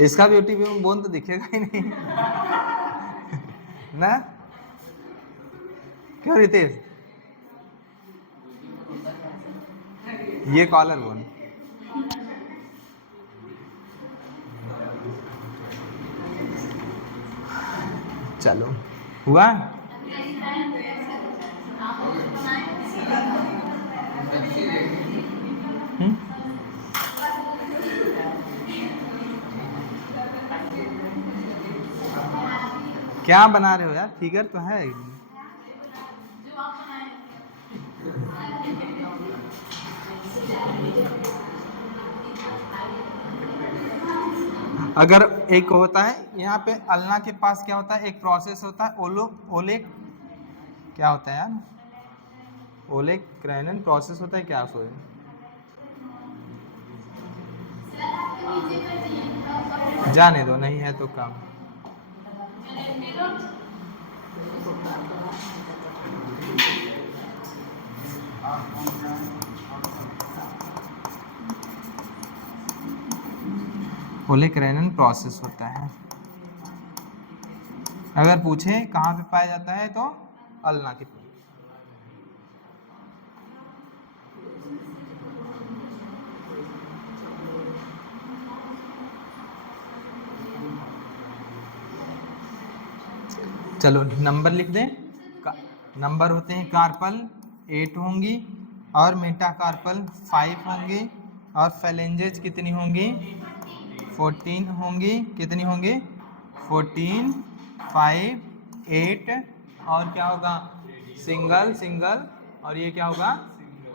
इसका ब्यूटी बोन तो दिखेगा ही नहीं ना, क्यों रितेश? ये कॉलर बोन। चलो हुआ। क्या बना रहे हो यार? फिगर तो है। अगर एक होता है यहाँ पे अल्ना के पास क्या होता है? एक प्रोसेस होता है ओलेक क्या होता है यार? ओलेक क्रैनन प्रोसेस होता है क्या? सोए जाने दो, नहीं है तो काम। ओलेक क्रैनन प्रोसेस होता है। अगर पूछे कहाँ पे पाया जाता है तो अल्ना के। चलो नंबर लिख दें। नंबर होते हैं कार्पल 8 होंगी और मेटाकार्पल 5 होंगी और फेलेंजेज कितनी होंगी? 14 होंगी। कितनी होंगी? 14, 5, 8 और क्या होगा? सिंगल सिंगल और ये क्या होगा?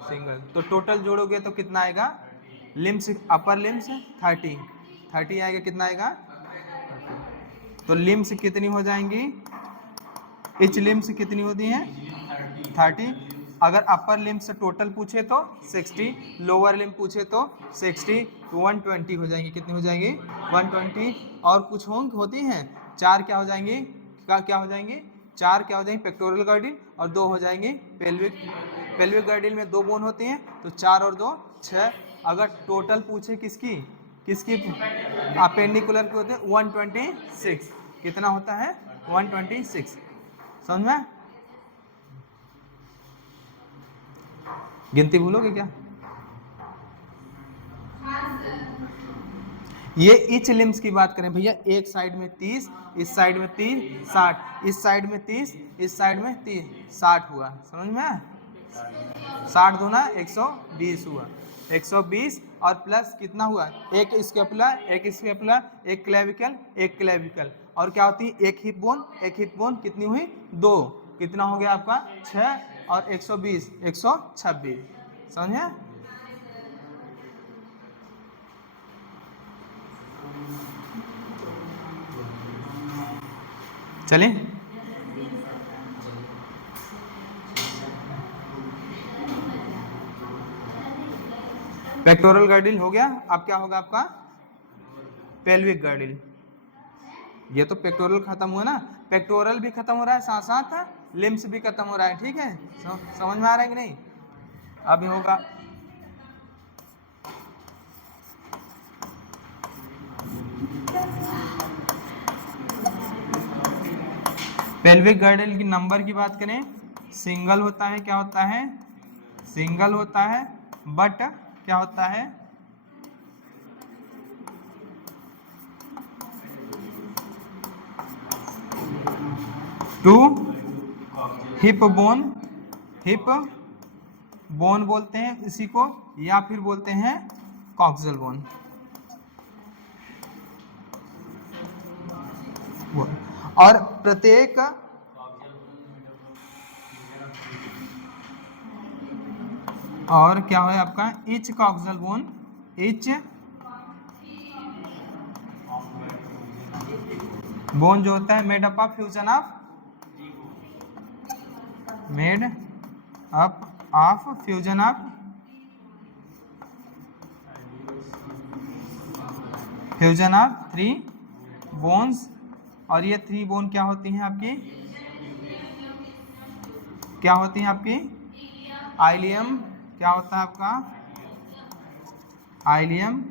सिंगल। तो टोटल जोड़ोगे तो कितना आएगा? लिम्स अपर लिम्स 30 आएगा। कितना आएगा? तो लिम्स कितनी हो जाएंगी? इच लिम्स कितनी होती हैं? 30। अगर अपर लिम्स से टोटल पूछे तो 60, लोअर लिम्स पूछे तो 60, 120 हो जाएंगी। कितनी हो जाएंगी? 120। और कुछ होती हैं 4 क्या हो जाएंगी? क्या हो जाएंगी? 4 क्या हो जाएंगी? पेक्टोरल गर्डिल और 2 हो जाएंगी पेल्विक गर्डिल में 2 बोन होती हैं तो 4 और 2 6। अगर टोटल पूछे किसकी अपेंडिकुलर के होते हैं 126। कितना होता है? 126। समझ में? गिनती भूलोगे क्या? ये इच लिम्स की बात करें भैया, एक साइड में 30, इस साइड में 30, 60, इस साइड में 30, इस साइड में 30, 60 हुआ। समझ में? 60 दूना 120 हुआ। 120 और प्लस कितना हुआ? एक स्कैपुला एक क्लेविकल और क्या होती है? एक हिप बोन कितनी हुई? 2। कितना हो गया आपका? 6 और 120 126। समझे? चलें। पेक्टोरल गर्डिल हो गया। अब क्या होगा आपका? Pelvic girdle. ये तो पेक्टोरल खत्म हुआ ना, पेक्टोरल भी खत्म हो रहा है, साथ साथ लिम्स भी खत्म हो रहा है। ठीक है, समझ में आ रहा है कि नहीं? अब होगा पेल्विक गर्डल की नंबर की बात करें, सिंगल होता है। क्या होता है? सिंगल होता है, बट क्या होता है? Two hip bone, hip bone बोलते हैं इसी को, या फिर बोलते हैं कॉक्सियल बोन। और प्रत्येक और क्या है आपका etch coxal bone, etch bone जो होता है made up of fusion of, made up of fusion of, fusion of 3 bones. और ये 3 बोन क्या होती हैं आपकी, क्या होती हैं आपकी, आइलियम, क्या होता है आपका आइलियम,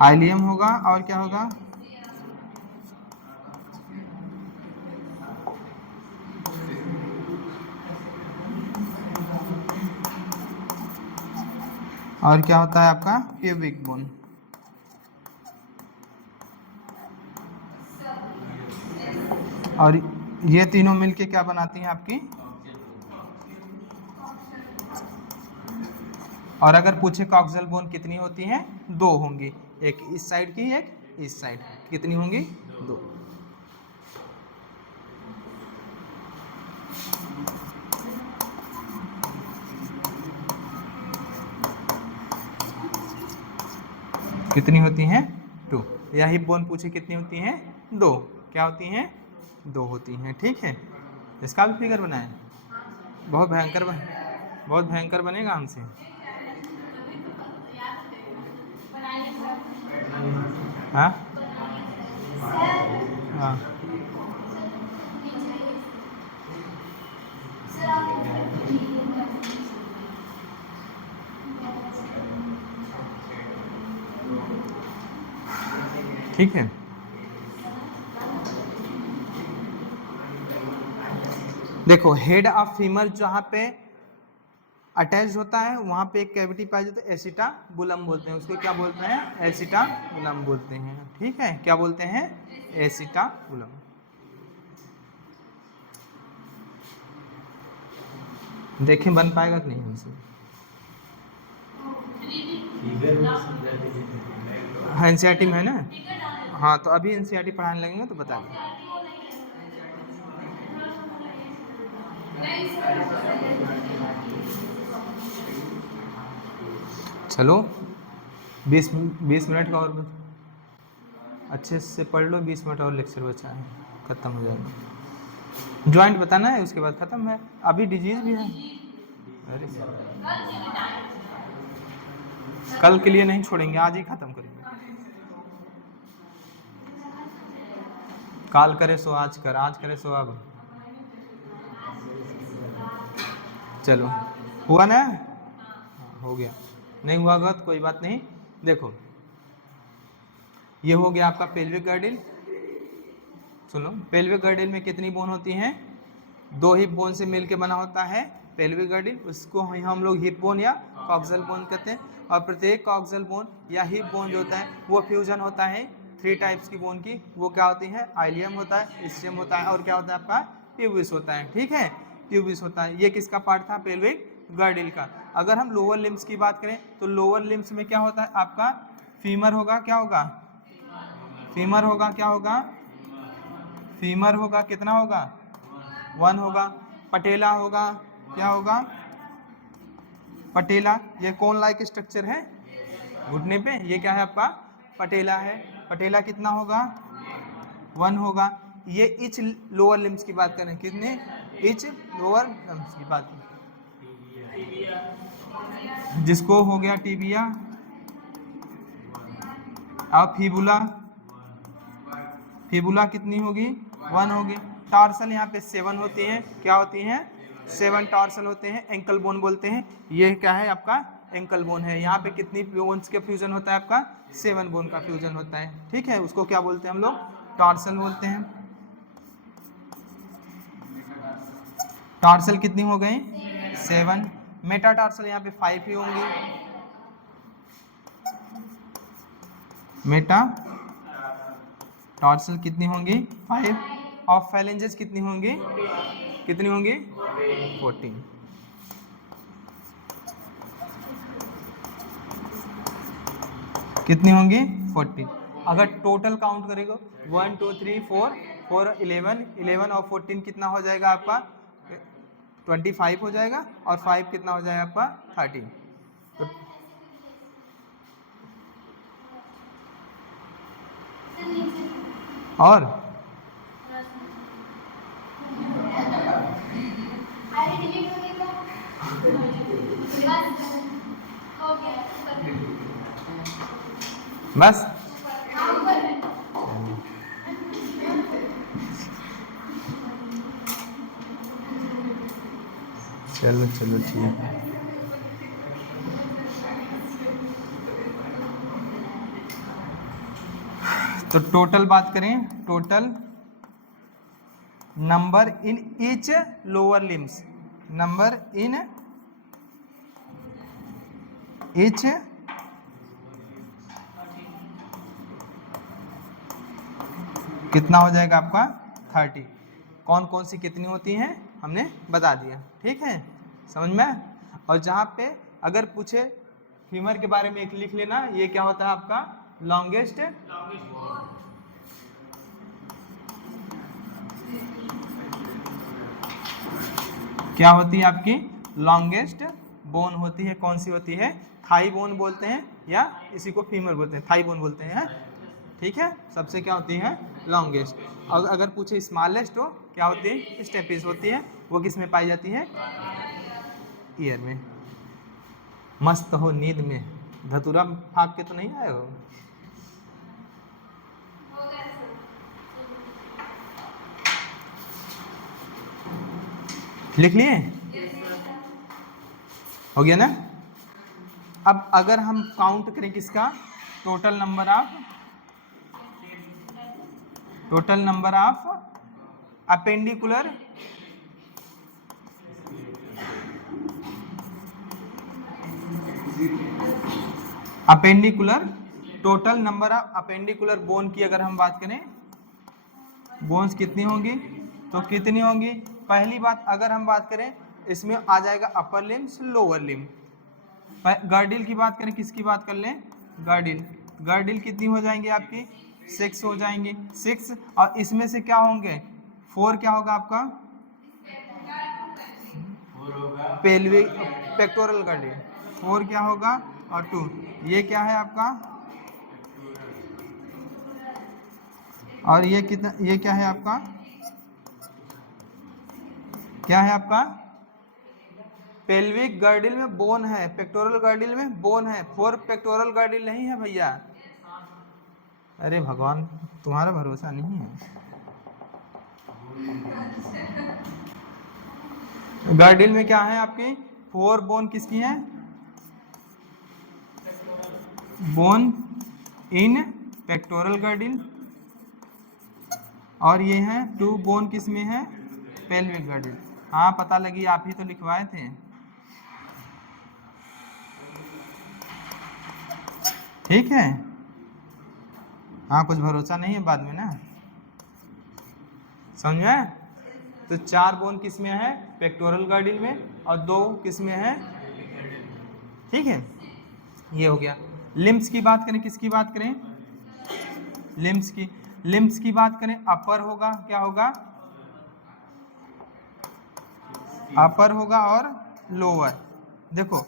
आइलियम होगा, और क्या होगा, और क्या होता है आपका प्यूबिक बोन। और ये तीनों मिलके क्या बनाती हैं आपकी, और अगर पूछे कॉक्सियल बोन कितनी होती हैं, 2 होंगी, एक इस साइड की एक इस साइड, कितनी होंगी, 2। कितनी होती हैं, 2। या हिप बोन पूछे कितनी होती हैं, 2, क्या होती हैं, 2 होती हैं। ठीक है, इसका भी फिगर बनाएं, बहुत भयंकर बहुत भयंकर बनेगा हमसे। हाँ हाँ ठीक है। देखो हेड ऑफ फीमर जहाँ पे अटैच होता है वहाँ पे एक कैविटी पाई जाती है, एसिटाबुलम बोलते हैं उसको, क्या बोलते हैं, एसिटाबुलम बोलते हैं। ठीक है, क्या बोलते हैं, एसिटाबुलम। देखें बन पाएगा कि नहीं हमसे, हाँ एनसीईआरटी में है ना, हाँ तो अभी एनसीईआरटी पढ़ाने लगेंगे तो बता दें। चलो 20 मिनट का और अच्छे से पढ़ लो, 20 मिनट और लेक्चर बचा है, खत्म हो जाएगा। ज्वाइंट बताना है उसके बाद खत्म है, अभी डिजीज भी है। अरे कल के लिए नहीं छोड़ेंगे, आज ही खत्म करेंगे। काल करे सो आज कर, आज करे सो अब। चलो हुआ ना, हो गया, नहीं हुआ तो कोई बात नहीं। देखो ये हो गया आपका पेल्विक गर्डिल। सुनो, पेल्विक गर्डिल में कितनी बोन होती हैं, 2 हिप बोन से मिलके बना होता है पेल्विक गर्डिल, उसको हम लोग हिप बोन या कॉक्सियल बोन कहते हैं। और प्रत्येक कॉक्सियल बोन या हिप बोन जो होता है वो फ्यूजन होता है 3 टाइप्स की बोन की। वो क्या होती है, आइलियम होता है, इस्चियम होता है, और क्या होता है आपका प्यूबिस होता है। ठीक है, प्यूबिस होता है। ये किसका पार्ट था, पेल्विक गर्डिल का। अगर हम लोअर लिम्स की बात करें तो लोअर लिम्स में क्या होता है आपका, फीमर होगा, क्या होगा, फीमर होगा, क्या होगा, फीमर होगा, कितना होगा, 1 होगा। पटेला होगा, क्या होगा, पटेला, ये कौन लाइक स्ट्रक्चर है घुटने पे, ये क्या है आपका पटेला है। पटेला कितना होगा, 1 होगा। ये इच लोअर लिम्स की बात करें, कितने, इच लोअर लिम्स की बात करें, जिसको हो गया टिबिया और फिबुला, फिबुला कितनी होगी, 1 होगी। टार्सल यहाँ पे 7 होती हैं, क्या होती हैं, 7 टार्सल होते हैं, एंकल बोन बोलते हैं। ये क्या है आपका एंकल बोन है। यहाँ पे कितनी बोन्स का फ्यूजन होता है आपका, 7 बोन का फ्यूजन होता है। ठीक है, उसको क्या बोलते हैं हम लोग, टार्सल बोलते हैं। टार्सल कितनी हो गई, 7। मेटा टार्सल यहाँ पे 5 ही होंगी। मेटा टॉर्सल कितनी होंगी 5 और फेलेंजेस कितनी होंगी 14। कितनी होंगी 40। अगर टोटल काउंट करेगा 1 2 3 4 4 11 और 14 कितना हो जाएगा आपका 25 हो जाएगा और 5 कितना हो जाएगा आपका 13। तो और बस चलो चलो ठीक है। तो टोटल बात करें, total number in each lower limbs, number in each कितना हो जाएगा आपका 30। कौन कौन सी कितनी होती हैं हमने बता दिया, ठीक है, समझ में। और जहाँ पे अगर पूछे फीमर के बारे में एक लिख लेना, ये क्या होता है आपका लॉन्गेस्ट क्या होती है आपकी लॉन्गेस्ट बोन होती है, कौन सी होती है थाई बोन बोलते हैं या इसी को फीमर बोलते हैं, थाई बोन बोलते हैं, ठीक है। सबसे क्या होती है लॉन्गेस्ट। अगर पूछे स्मॉलेस्ट हो क्या होती है स्टेपिस होती है, वो किस में पाई जाती है ईयर में। मस्त हो नींद में, धतूरा फाक के तो नहीं आए हो। लिख लिए हो गया ना। अब अगर हम काउंट करें किसका total number of appendicular total number of appendicular bone की अगर हम बात करें, बोन्स कितनी होंगी तो कितनी होंगी। पहली बात अगर हम बात करें इसमें आ जाएगा upper limbs lower limb. Girdle की बात करें, किसकी बात कर लें गर्डिल कितनी हो जाएंगी आपकी 6 हो जाएंगी 6। और इसमें से क्या होंगे 4 क्या होगा आपका पेल्विक पेक्टोरल गर्डिल 4 क्या होगा और 2 ये क्या है आपका, और ये कितना ये क्या है आपका पेल्विक गर्डिल में बोन है, पेक्टोरल गर्डिल में बोन है, 4 पेक्टोरल गर्डिल नहीं है भैया। अरे भगवान तुम्हारा भरोसा नहीं है। गर्डिल में क्या है आपकी 4 बोन किसकी है, बोन इन पेक्टोरल गर्डिल, और ये है 2 बोन किस में है पेल्विक गर्डिल। हाँ पता लगी आप ही तो लिखवाए थे। ठीक है, हाँ कुछ भरोसा नहीं है बाद में ना, समझ में। तो 4 बोन किस में है पेक्टोरल गर्डिल में और 2 किस में है, ठीक है। ये हो गया। लिम्स की बात करें, किसकी बात करें लिम्स की बात करें, अपर होगा क्या होगा अपर होगा और लोअर। देखो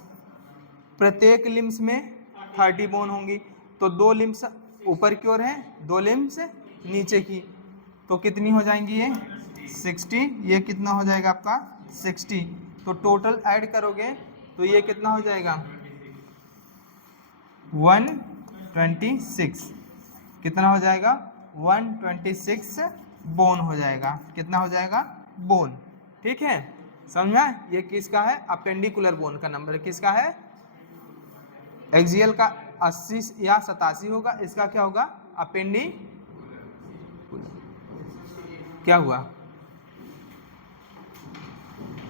प्रत्येक लिम्स में 30 बोन होंगी, तो 2 लिम्स ऊपर की ओर है 2 लिम्स नीचे की, तो कितनी हो जाएंगी ये 60, ये कितना हो जाएगा आपका 60। तो टोटल ऐड करोगे तो ये कितना हो जाएगा 126, कितना हो जाएगा 126 बोन हो जाएगा, कितना हो जाएगा बोन, ठीक है समझ में। ये किसका है अपेंडिकुलर बोन का नंबर, किसका है एक्सियल का 80 या 87 होगा, इसका क्या होगा अपेंडी क्या हुआ,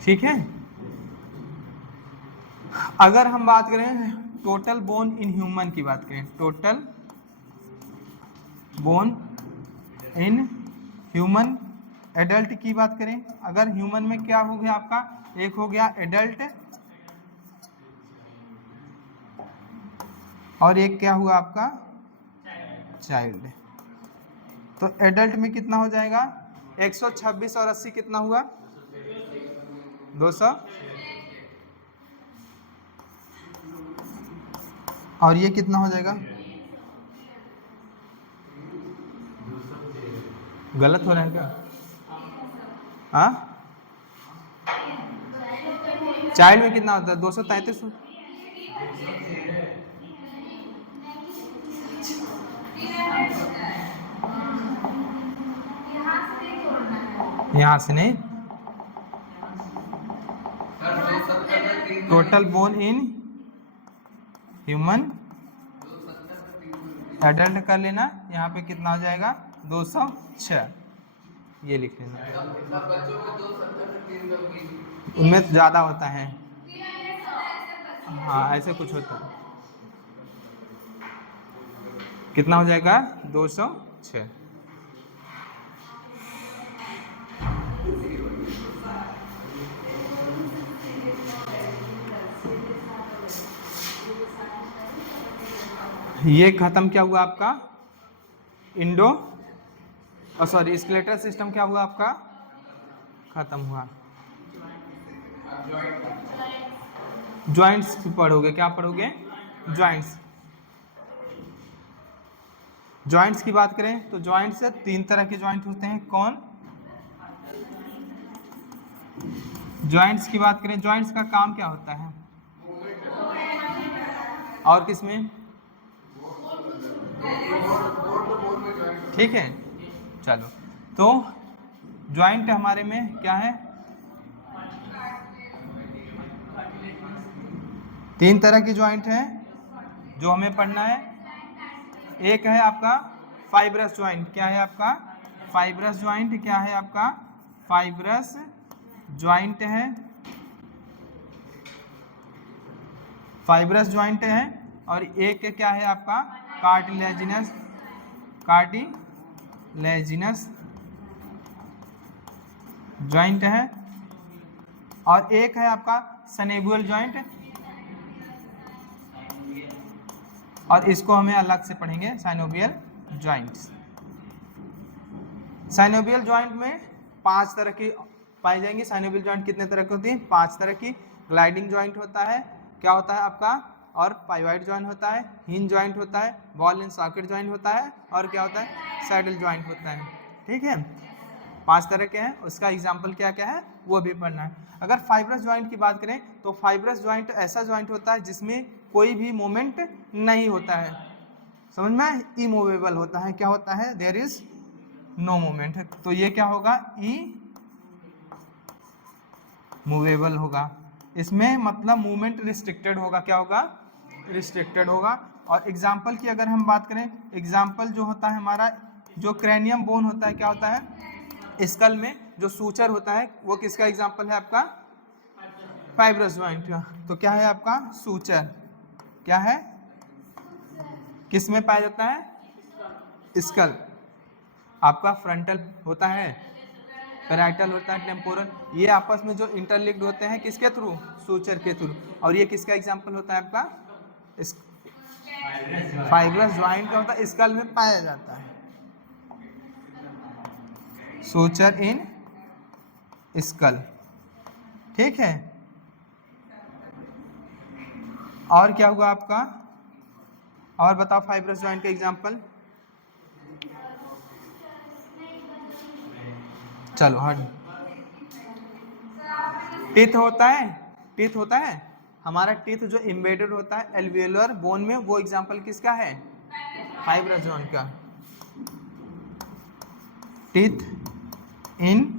ठीक है। अगर हम बात करें टोटल बोन इन ह्यूमन की बात करें, total bone in human adult की बात करें, अगर ह्यूमन में क्या हो गया आपका, एक हो गया एडल्ट और एक क्या हुआ आपका चाइल्ड। तो एडल्ट में कितना हो जाएगा 126 और 80 कितना हुआ 200 और ये कितना हो जाएगा, गलत हो रहा है क्या, हाँ चाइल्ड में कितना होता है 233। यहाँ से नहीं, total bone in human adult कर लेना, यहाँ पे कितना हो जाएगा 206, ये लिख लेना, उनमें ज़्यादा होता है, हाँ ऐसे कुछ होता है, कितना हो जाएगा 206। ये खत्म क्या हुआ आपका इंडो सॉरी स्केलेटल सिस्टम क्या हुआ आपका खत्म हुआ। जॉइंट्स पढ़ोगे, क्या पढ़ोगे जॉइंट्स। जॉइंट्स की बात करें तो जॉइंट्स 3 तरह के जॉइंट होते हैं, कौन, जॉइंट्स की बात करें, जॉइंट्स का काम क्या होता है, और किसमें, ठीक है चलो, तो जॉइंट हमारे में क्या है 3 तरह की जॉइंट है जो हमें पढ़ना है। एक है आपका फाइब्रस जॉइंट, क्या है आपका फाइब्रस जॉइंट, क्या है आपका फाइब्रस जॉइंट है, फाइब्रस जॉइंट है, और एक क्या है आपका कार्टिलेजिनस, कार्टिलेजिनस जॉइंट है, और एक है आपका सनेबुअल जॉइंट, और इसको हमें अलग से पढ़ेंगे साइनोवियल जॉइंट्स। साइनोवियल जॉइंट में 5 तरह की पाई जाएंगी। साइनोवियल जॉइंट कितने तरह की होती है 5 तरह की। ग्लाइडिंग जॉइंट होता है, क्या होता है आपका, और पाइवॉइड जॉइंट होता है, हिंज जॉइंट होता है, बॉल एंड सॉकेट जॉइंट होता है, और क्या होता है सैडल जॉइंट होता है। ठीक है 5 तरह के हैं, उसका एग्जाम्पल क्या क्या है वो भी पढ़ना है। अगर फाइब्रस जॉइंट की बात करें तो फाइब्रस जॉइंट ऐसा जॉइंट होता है जिसमें कोई भी मूवमेंट नहीं होता है, समझ में, इमूवेबल होता है, क्या होता है देयर इज नो मूवमेंट, तो ये क्या होगा ई मूवेबल होगा। इसमें मतलब मूवमेंट रिस्ट्रिक्टेड होगा, क्या होगा रिस्ट्रिक्टेड होगा। और एग्जाम्पल की अगर हम बात करें, एग्जाम्पल जो होता है हमारा, जो क्रैनियम बोन होता है, क्या होता है स्कल में जो सूचर होता है, वो किसका एग्जाम्पल है आपका फाइब्रस जॉइंट का। तो क्या है आपका सूचर, क्या है किस में पाया जाता है स्कल, आपका फ्रंटल होता है, पैराइटल होता है, टेम्पोरल, ये आपस में जो इंटरलिंक्ड होते हैं किसके थ्रू सूचर के थ्रू। और ये किसका एग्जाम्पल होता है आपका फाइब्रस जॉइंट का होता है, स्कल में पाया जाता है सूचर इन स्कल। ठीक है और क्या हुआ आपका, और बताओ फाइब्रस जॉइंट का एग्जाम्पल, चलो हट। टीथ होता है, टीथ होता है हमारा, टीथ जो एम्बेडेड होता है एल्वियोलर बोन में, वो एग्जाम्पल किसका है फाइब्रस जॉइंट का। Teeth in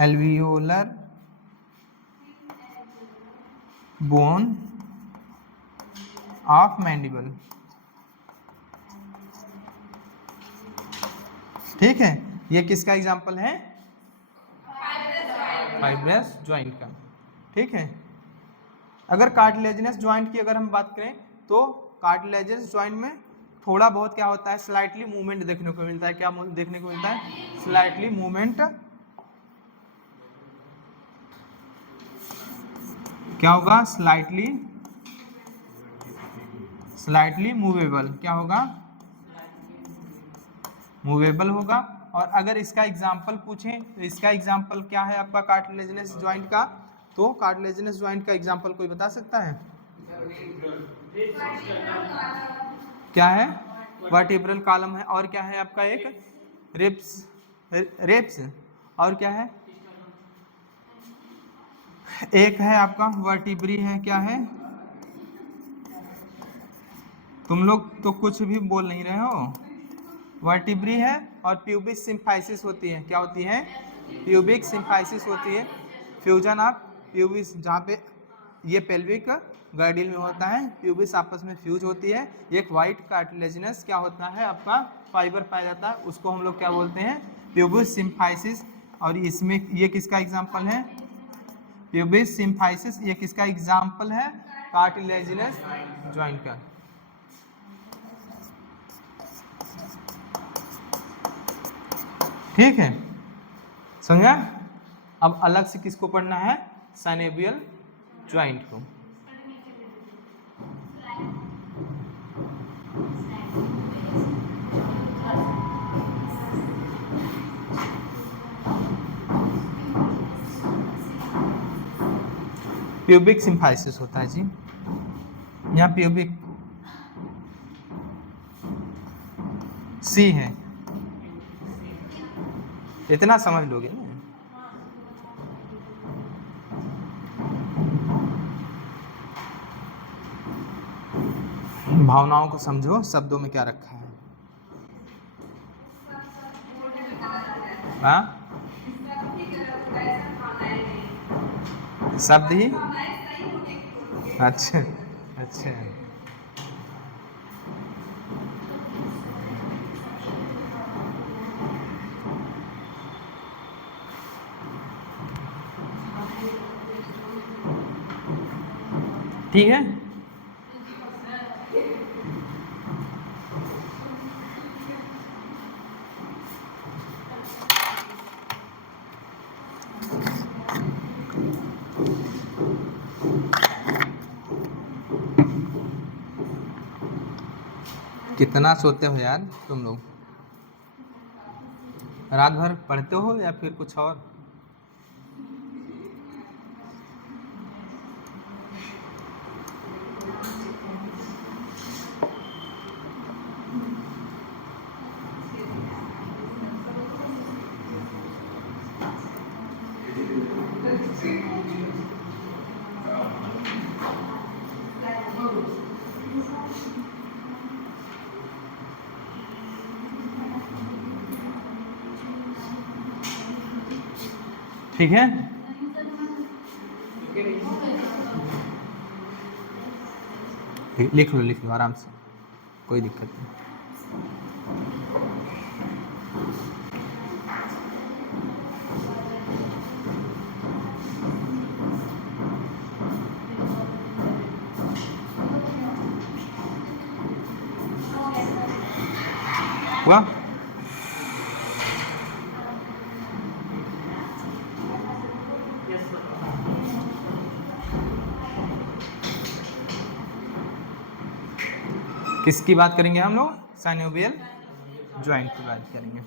alveolar bone of mandible. ठीक है ये किसका एग्जाम्पल है फाइब्रस जॉइंट का। ठीक है अगर कार्टिलेजिनस जॉइंट की अगर हम बात करें तो कार्टिलेजिनस जॉइंट में थोड़ा बहुत क्या होता है, स्लाइटली मूवमेंट देखने को मिलता है। क्या देखने को मिलता है? Slightly movement. क्या होगा? Slightly movable. क्या होगा? मूवेबल होगा। और अगर इसका एग्जाम्पल पूछें तो इसका एग्जाम्पल क्या है आपका कार्टिलेजिनस ज्वाइंट का? तो कार्टिलेजिनस ज्वाइंट का एग्जाम्पल कोई बता सकता है? क्या है? वर्टिब्रल कॉलम है। और क्या है आपका? एक रिब्स। और क्या है? एक है आपका वर्टिब्री है। क्या है? तुम लोग तो कुछ भी बोल नहीं रहे हो। वर्टिब्री है और प्यूबिक सिम्फाइसिस होती है। क्या होती है? प्यूबिक सिम्फाइसिस होती है। फ्यूजन ऑफ प्यूबिस, जहाँ पे ये पेल्विक गर्डिल में होता है, प्यूबिस आपस में फ्यूज होती है। एक वाइट कार्टिलेजिनस क्या होता है आपका फाइबर पाया जाता है, उसको हम लोग क्या बोलते हैं? Pubis symphysis. और इसमें ये किसका एग्जाम्पल है? Pubis symphysis. ये किसका एग्जाम्पल है? कार्टिलेजिनस ज्वाइंट का। ठीक है, समझा? अब अलग से किसको पढ़ना है? साइनोवियल ज्वाइंट को। प्यूबिक सिम्फाइसिस होता है जी। यहाँ प्यूबिक सी है, इतना समझ लोगे ना। भावनाओं को समझो, शब्दों में क्या रखा है। हाँ, शब्द ही। अच्छा अच्छा, ठीक है। कितना सोते हो यार तुम लोग? रात भर पढ़ते हो या फिर कुछ और? ठीक है, लिख लो आराम से, कोई दिक्कत नहीं। हुआ? किसकी बात करेंगे हम लोग? साइनोवियल ज्वाइंट की बात करेंगे।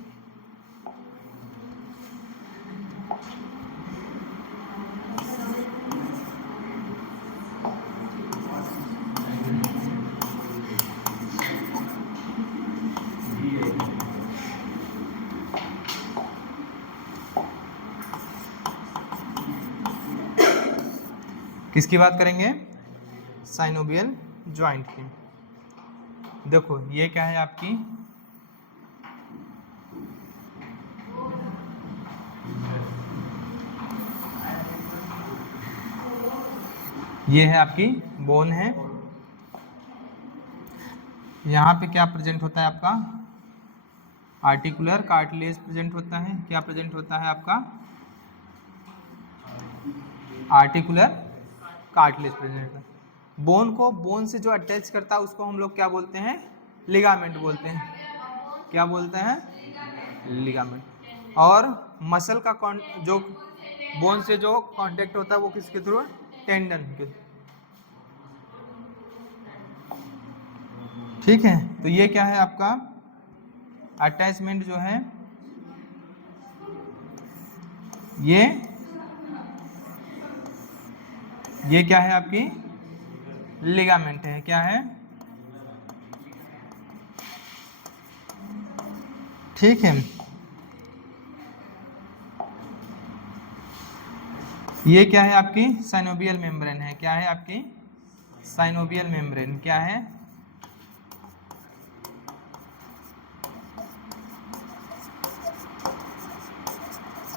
किसकी बात करेंगे? साइनोवियल ज्वाइंट की। देखो ये क्या है आपकी? ये है आपकी बोन है। यहाँ पे क्या प्रेजेंट होता है आपका? आर्टिकुलर कार्टिलेज प्रेजेंट होता है। क्या प्रेजेंट होता है आपका? आर्टिकुलर कार्टिलेज प्रेजेंट होता है। बोन को, बोन से जो अटैच करता है उसको हम लोग क्या बोलते हैं? लिगामेंट बोलते हैं। क्या बोलते हैं? लिगामेंट। और मसल का जो बोन से जो कांटेक्ट होता है वो किसके थ्रू? टेंडन के। ठीक है, तो ये क्या है आपका अटैचमेंट जो है, ये क्या है आपकी लिगामेंट है। क्या है? ठीक है, ये क्या है आपकी साइनोवियल मेम्ब्रेन है। क्या है आपकी साइनोवियल मेम्ब्रेन? क्या है?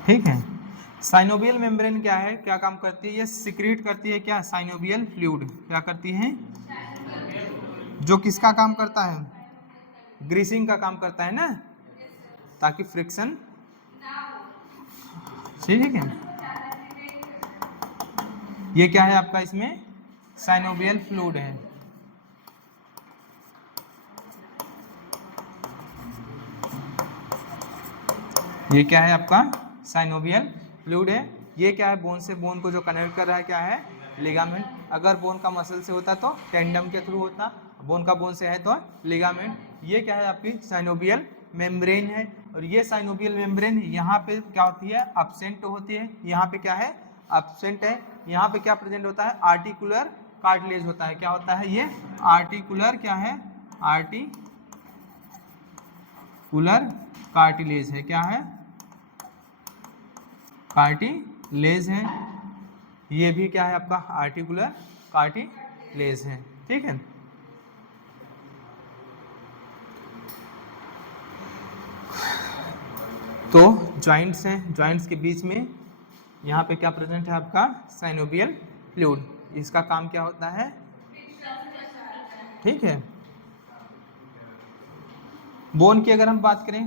ठीक है, साइनोवियल मेम्ब्रेन क्या है, क्या काम करती है? ये सिक्रीट करती है क्या? Synovial fluid. क्या करती है? जो किसका काम करता है? ग्रीसिंग का काम करता है ना, ताकि फ्रिक्शन। ठीक है, ये क्या है आपका इसमें साइनोवियल फ्लूइड है। ये क्या है आपका साइनोवियल फ्लूइड है। ये क्या है? बोन से बोन को जो कनेक्ट कर रहा है क्या है? लिगामेंट। अगर बोन का मसल से होता तो टेंडम के थ्रू होता, बोन का बोन से है तो लिगामेंट। ये क्या है आपकी साइनोवियल मेम्ब्रेन है। और ये साइनोवियल मेम्ब्रेन यहाँ पे क्या होती है? एब्सेंट होती है। यहाँ पे क्या है? एब्सेंट है। यहाँ पे क्या प्रेजेंट होता है? आर्टिकुलर कार्टिलेज होता है। क्या होता है? ये आर्टिकुलर क्या है? आर्टिकुलर कार्टिलेज है। क्या है? कार्टिलेज है। ये भी क्या है आपका आर्टिकुलर कार्टिलेज है। ठीक है, तो जॉइंट्स हैं, जॉइंट्स के बीच में यहाँ पे क्या प्रेजेंट है आपका साइनोवियल फ्लूइड। इसका काम क्या होता है? ठीक है, बोन की अगर हम बात करें,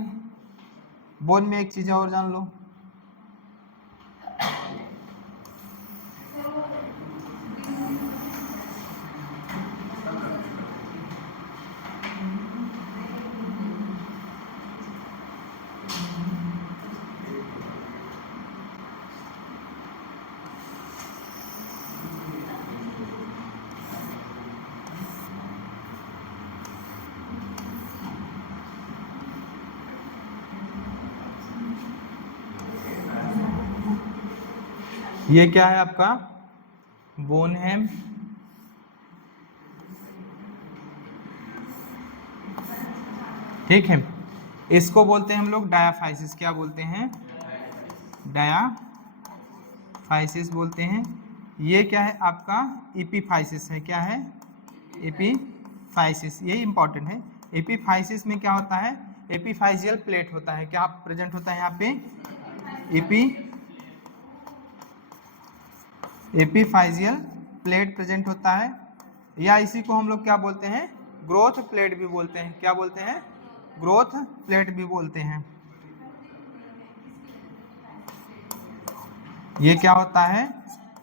बोन में एक चीज और जान लो, ये क्या है आपका बोन है। ठीक है, इसको बोलते हैं हम लोग डायाफाइसिस। क्या बोलते हैं? डायाफाइसिस बोलते हैं। ये क्या है आपका एपिफाइसिस है। क्या है? एपिफाइसिस, ये इंपॉर्टेंट है। एपिफाइसिस में क्या होता है? एपिफाइजियल प्लेट होता है। क्या प्रेजेंट होता है यहाँ पे? एपिफाइजियल प्लेट प्रेजेंट होता है, या इसी को हम लोग क्या बोलते हैं? ग्रोथ प्लेट भी बोलते हैं। क्या बोलते हैं? ग्रोथ प्लेट भी बोलते हैं। ये क्या होता है?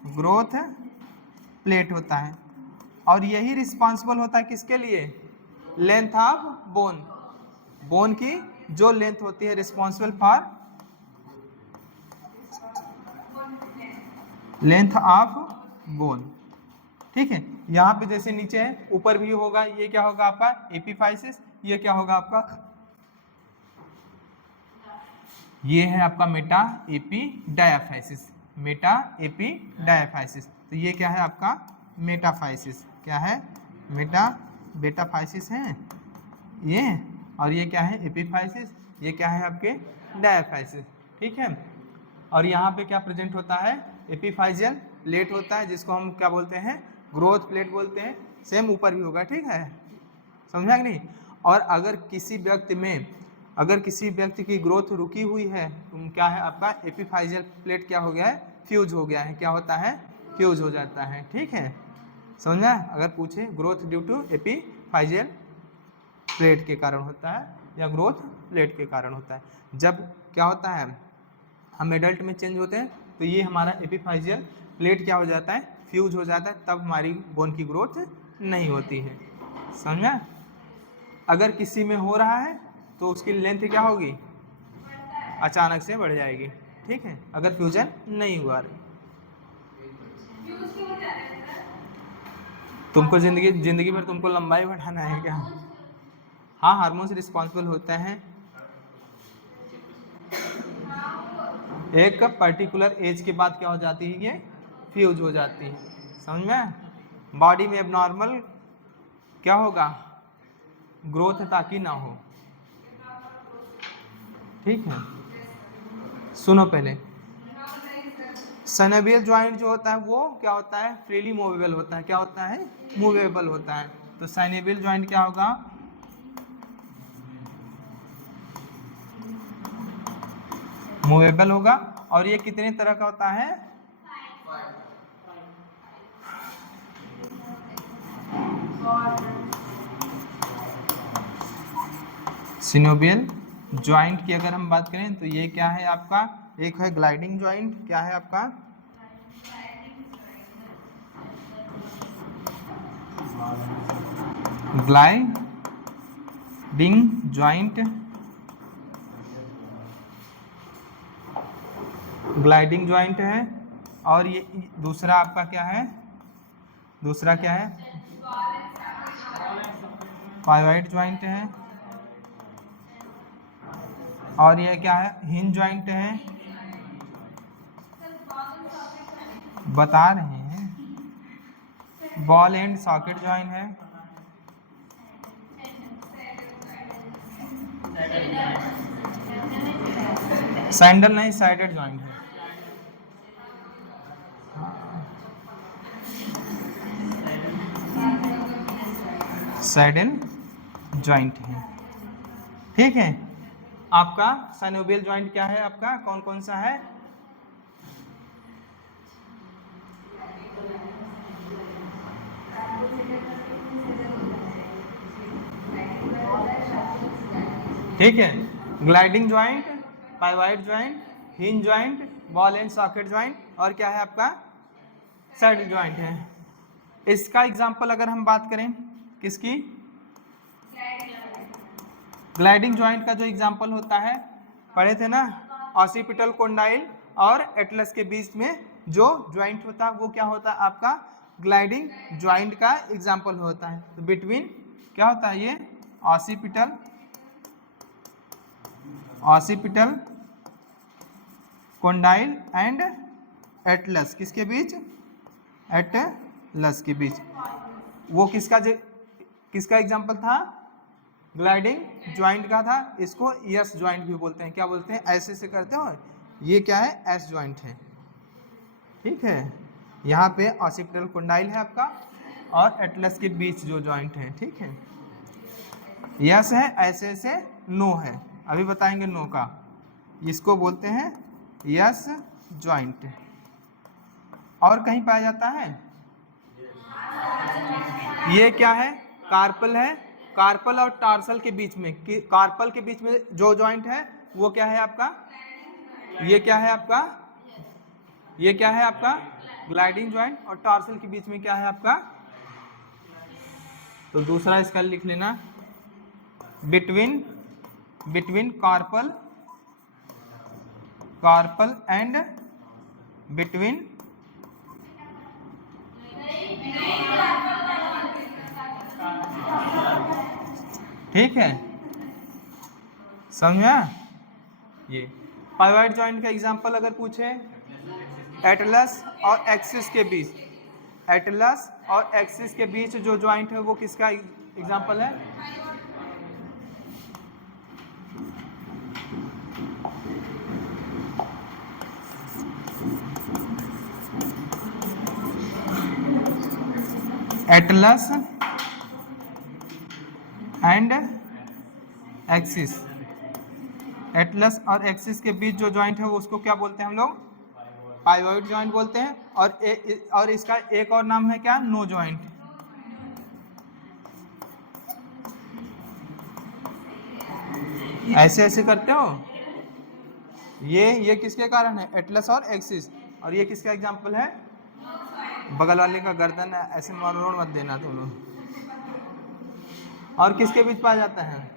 ग्रोथ प्लेट होता है। और यही रिस्पॉन्सिबल होता है किसके लिए? Length of bone. बोन की जो लेंथ होती है responsible for length of bone. ठीक है, यहाँ पे जैसे नीचे है ऊपर भी होगा। ये क्या होगा आपका? एपिफाइसिस। ये क्या होगा आपका? ये है आपका Meta AP diaphysis. Meta AP diaphysis. तो ये क्या है आपका? मेटाफाइसिस। क्या है? मेटा बेटाफाइसिस है ये, और ये क्या है? एपिफाइसिस। ये क्या है आपके? डायाफाइसिस। ठीक है, और यहाँ पे क्या प्रेजेंट होता है? एपिफाइजियल प्लेट होता है, जिसको हम क्या बोलते हैं? ग्रोथ प्लेट बोलते हैं। सेम ऊपर भी होगा। ठीक है, समझा कि नहीं? और अगर किसी व्यक्ति की ग्रोथ रुकी हुई है तो क्या है आपका? एपिफाइजियल प्लेट क्या हो गया है? फ्यूज हो गया है। क्या होता है? फ्यूज हो जाता है। ठीक है, समझा? अगर पूछे ग्रोथ ड्यू टू एपिफाइजियल प्लेट के कारण होता है या ग्रोथ प्लेट के कारण होता है। जब क्या होता है हम एडल्ट में चेंज होते हैं तो ये हमारा एपिफाइजियल प्लेट क्या हो जाता है? फ्यूज हो जाता है, तब हमारी बोन की ग्रोथ नहीं होती है। समझा? अगर किसी में हो रहा है तो उसकी लेंथ क्या होगी, अचानक से बढ़ जाएगी, ठीक है, अगर फ्यूजन नहीं हुआ। तुमको जिंदगी भर तुमको लंबाई बढ़ाना है क्या? हाँ, हार्मोन्स रिस्पॉन्सिबल होते हैं एक पर्टिकुलर एज के बाद, क्या हो जाती है, ये फ्यूज हो जाती है, समझ में? बॉडी में एबनॉर्मल क्या होगा, ग्रोथ ताकि ना हो, ठीक है। सुनो पहले, सनेबियल ज्वाइंट जो होता है वो क्या होता है, फ्रीली मूवेबल होता है, क्या होता है, मूवेबल होता है। तो सनेबियल ज्वाइंट क्या होगा, मूवेबल होगा। और ये कितने तरह का होता है, सिनोवियल ज्वाइंट की अगर हम बात करें तो ये क्या है आपका, एक है ग्लाइडिंग ज्वाइंट, क्या है आपका, ग्लाइडिंग ज्वाइंट, ग्लाइडिंग ज्वाइंट है। और ये दूसरा आपका क्या है, दूसरा क्या है, पाइवॉइड ज्वाइंट है। और ये क्या है, हिंज ज्वाइंट है, बता रहे हैं। बॉल एंड सॉकेट ज्वाइंट है, सैंडल नहीं, साइडेड ज्वाइंट है। सैडल ज्वाइंट है, ठीक है। आपका साइनोवियल ज्वाइंट क्या है, आपका कौन कौन सा है, ठीक है, gliding joint, pivot joint, hinge joint, ball and socket joint, और क्या है आपका, सैडल ज्वाइंट है। इसका एग्जांपल अगर हम बात करें किसकी, ग्लाइडिंग ज्वाइंट का जो एग्जांपल होता है, पढ़े थे ना, ऑसिपिटल कोंडाइल और एटलस के बीच में जो ज्वाइंट होता है वो क्या होता है आपका, ग्लाइडिंग ज्वाइंट का एग्जांपल होता है। तो बिटवीन क्या होता है, ये ऑसिपिटल कोंडाइल एंड एटलस, किसके बीच, एटलस के बीच। वो किसका एग्जांपल था, ग्लाइडिंग ज्वाइंट का था। इसको एस ज्वाइंट भी बोलते हैं, क्या बोलते हैं, ऐसे से करते हो, ये क्या है, एस ज्वाइंट है, ठीक है। यहाँ पे ऑसिपिटल कोंडाइल है आपका और एटलस के बीच जो ज्वाइंट है, ठीक है। यस है, ऐसे से नो है, अभी बताएंगे नो का। इसको बोलते हैं यस ज्वाइंट। और कहीं पाया जाता है, ये क्या है, कार्पल है, कार्पल और टार्सल के बीच में, कार्पल के बीच में जो ज्वाइंट है वो क्या है आपका, ये क्या है आपका, ये क्या है आपका, ग्लाइडिंग ज्वाइंट। और टार्सल के बीच में क्या है आपका, तो दूसरा इसका लिख लेना, बिटवीन कार्पल एंड बिटवीन, ठीक है, समझा। ये पाइवॉइड ज्वाइंट का एग्जांपल अगर पूछे, एटलस और एक्सिस के बीच, एटलस और एक्सिस के बीच जो ज्वाइंट है वो किसका एग्जांपल है, एटलस एंड एक्सिस। एटलस और एक्सिस के बीच जो ज्वाइंट है वो उसको क्या बोलते हैं हम लोग, पाइवॉइड ज्वाइंट बोलते हैं। और इसका एक और नाम है क्या, नो ज्वाइंट। ऐसे ऐसे करते हो, ये किसके कारण है, एटलस और एक्सिस। और ये किसका एग्जांपल है, बगल वाले का गर्दन, ऐसे मरोड़ मत देना तुम लोग। और किसके बीच पाया जाता है?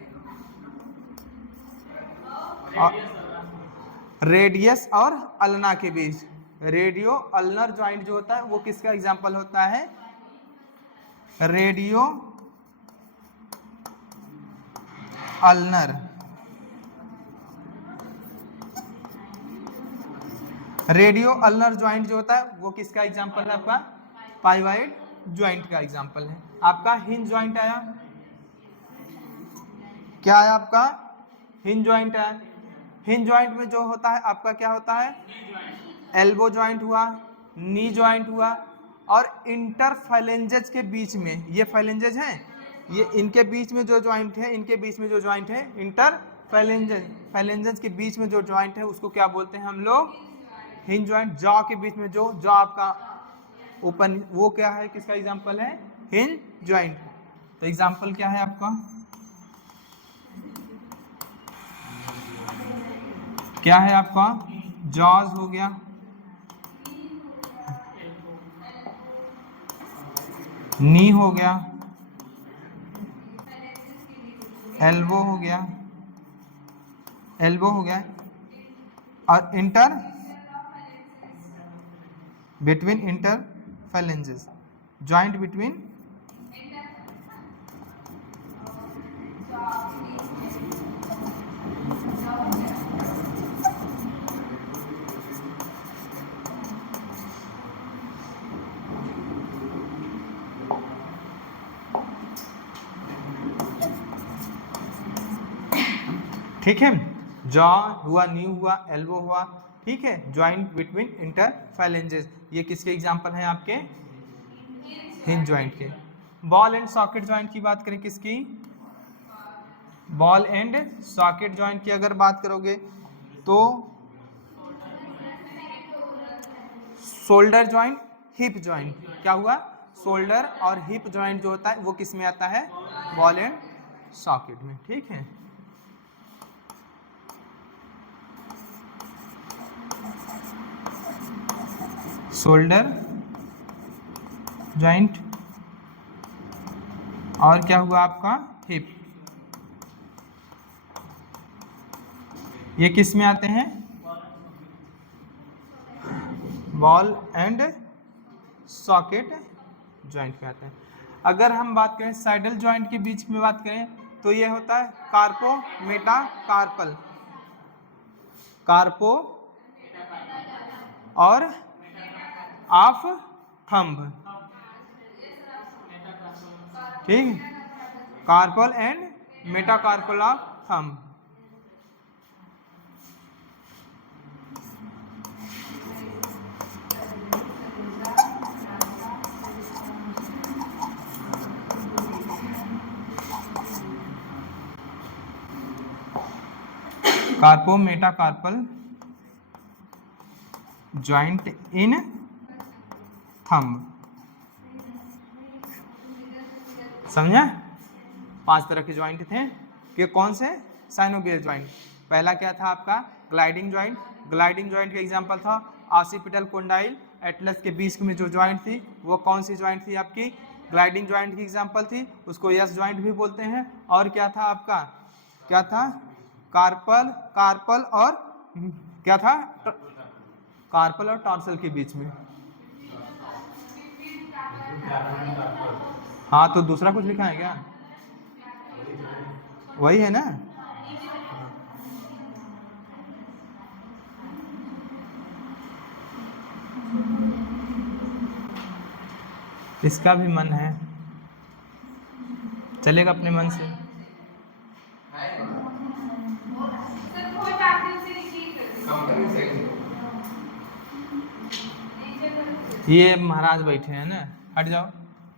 रेडियस और अल्ना के बीच। रेडियो अल्नर ज्वाइंट जो होता है वो किसका एग्जाम्पल होता है? Radio ulnar. Radio ulnar joint जो होता है वो किसका एग्जाम्पल है? आपका पाइवाइड ज्वाइंट का एग्जाम्पल है। आपका हिंज ज्वाइंट आया, क्या है आपका? हिंज ज्वाइंट है। हिंज ज्वाइंट में जो होता है आपका क्या होता है? एल्बो ज्वाइंट हुआ, नी ज्वाइंट हुआ, और इंटरफेलेंजेज के बीच में, ये फेलेंजेज हैं, ये इनके बीच में जो ज्वाइंट है, इनके बीच में जो ज्वाइंट है इंटरफेलेंजेज, फेलेंजेज के बीच में जो ज्वाइंट है उसको क्या बोलते हैं हम लोग? Hinge joint. जॉ के बीच में जो जॉ आपका ओपन, वो क्या है, किसका एग्जांपल है? Hinge joint. तो एग्जांपल क्या है आपका? क्या है आपका? जॉज हो गया, नी हो गया, एल्बो हो गया, एल्बो हो गया, और इंटर बिटवीन इंटरफेलेंजेस, ज्वाइंट बिटवीन ठीक है। जॉ हुआ, नी हुआ, एल्बो हुआ, ठीक है, ज्वाइंट बिटवीन इंटरफेलेंजेस, ये किसके एग्जांपल हैं? आपके हिंज ज्वाइंट के। बॉल एंड सॉकेट ज्वाइंट की बात करें, किसकी? बॉल एंड सॉकेट ज्वाइंट की अगर बात करोगे तो शोल्डर ज्वाइंट, हिप ज्वाइंट, क्या हुआ? शोल्डर और हिप ज्वाइंट जो होता है वो किस में आता है? बॉल एंड सॉकेट में, ठीक है। शोल्डर ज्वाइंट और क्या हुआ आपका? हिप, ये किस में आते हैं? बॉल एंड सॉकेट ज्वाइंट में आते हैं। अगर हम बात करें साइडल ज्वाइंट के बीच में बात करें तो ये होता है कार्पो मेटाकार्पल, कार्पो और ऑफ थंब, ठीक, carpal and metacarpal of thumb. Carpometacarpal joint in thumb, समझा? 5 तरह के ज्वाइंट थे कि कौन से? Synovial joint. पहला क्या था आपका? Gliding joint. ग्लाइडिंग ज्वाइंट का एग्जांपल था ऑसिपिटल कोंडाइल एटलस के बीच में जो ज्वाइंट थी वो कौन सी ज्वाइंट थी? आपकी ग्लाइडिंग ज्वाइंट की एग्जांपल थी, उसको यस ज्वाइंट भी बोलते हैं। और क्या था आपका? क्या था? कार्पल और क्या था? कार्पल और टॉर्सल के बीच में। हाँ, तो दूसरा कुछ लिखा है क्या? वही है ना? इसका भी मन है, चलेगा अपने मन से। ये महाराज बैठे हैं ना, हट जाओ,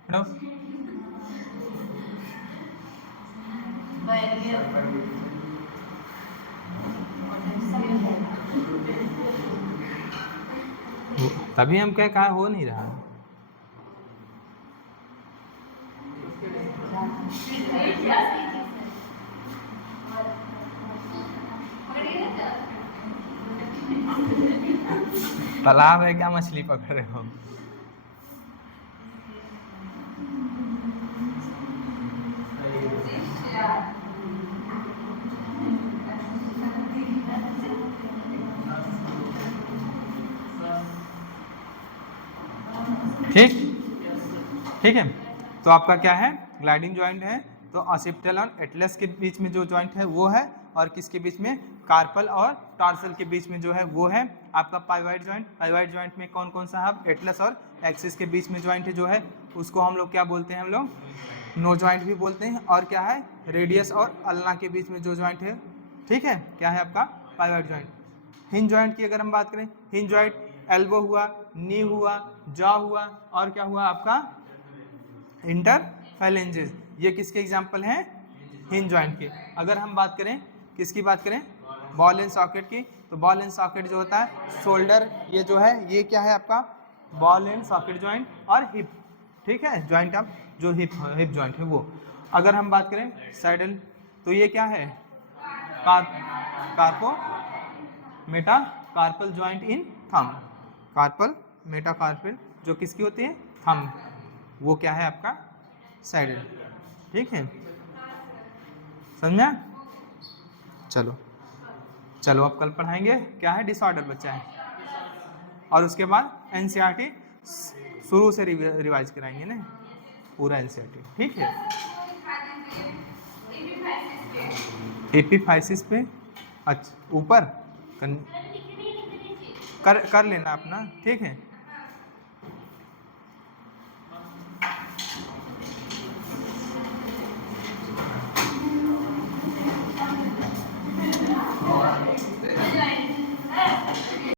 हटो। तभी हम कहा हो नहीं रहा। तालाब है क्या? मछली पकड़ रहे हो? ठीक, ठीक है। तो आपका क्या है, ग्लाइडिंग जॉइंट है, तो ऑसिपिटल और एटलस के बीच में जो जॉइंट है वो है, और किसके बीच में, कार्पल और टार्सल के बीच में जो है वो है आपका पाइवॉइड जॉइंट। पाइवॉइड जॉइंट में कौन कौन सा है, एटलस और एक्सिस के बीच में जॉइंट है जो है उसको हम लोग क्या बोलते हैं, हम लोग नो जॉइंट भी बोलते हैं। और क्या है, रेडियस और अल्ना के बीच में जो जॉइंट है, ठीक है, क्या है आपका पाइवॉइड जॉइंट। हिंज जॉइंट की अगर हम बात करें, हिंज जॉइंट एल्बो हुआ, नी हुआ, जॉ हुआ, और क्या हुआ आपका इंटरफेलेंजेस, ये किसके एग्जाम्पल हैं, हिंज जॉइंट के। अगर हम बात करें किसकी बात करें, बॉल एंड सॉकेट की, तो बॉल एंड सॉकेट जो होता है शोल्डर, ये जो है ये क्या है आपका बॉल एंड सॉकेट जॉइंट, और हिप, ठीक है, जॉइंट आप जो हिप जॉइंट है वो। अगर हम बात करें सैडल, तो ये क्या है, carpometacarpal joint in thumb, carpal metacarpal जो किसकी होती है, थंब, वो क्या है आपका सैडल, ठीक है, समझा। चलो चलो अब कल पढ़ाएंगे क्या है, डिसऑर्डर बच्चा है, और उसके बाद एनसीईआरटी शुरू से रिवाइज कराएंगे ना पूरा एनसीईआरटी, ठीक है। एपिफाइसिस पे अच्छा ऊपर कर लेना अपना, ठीक है।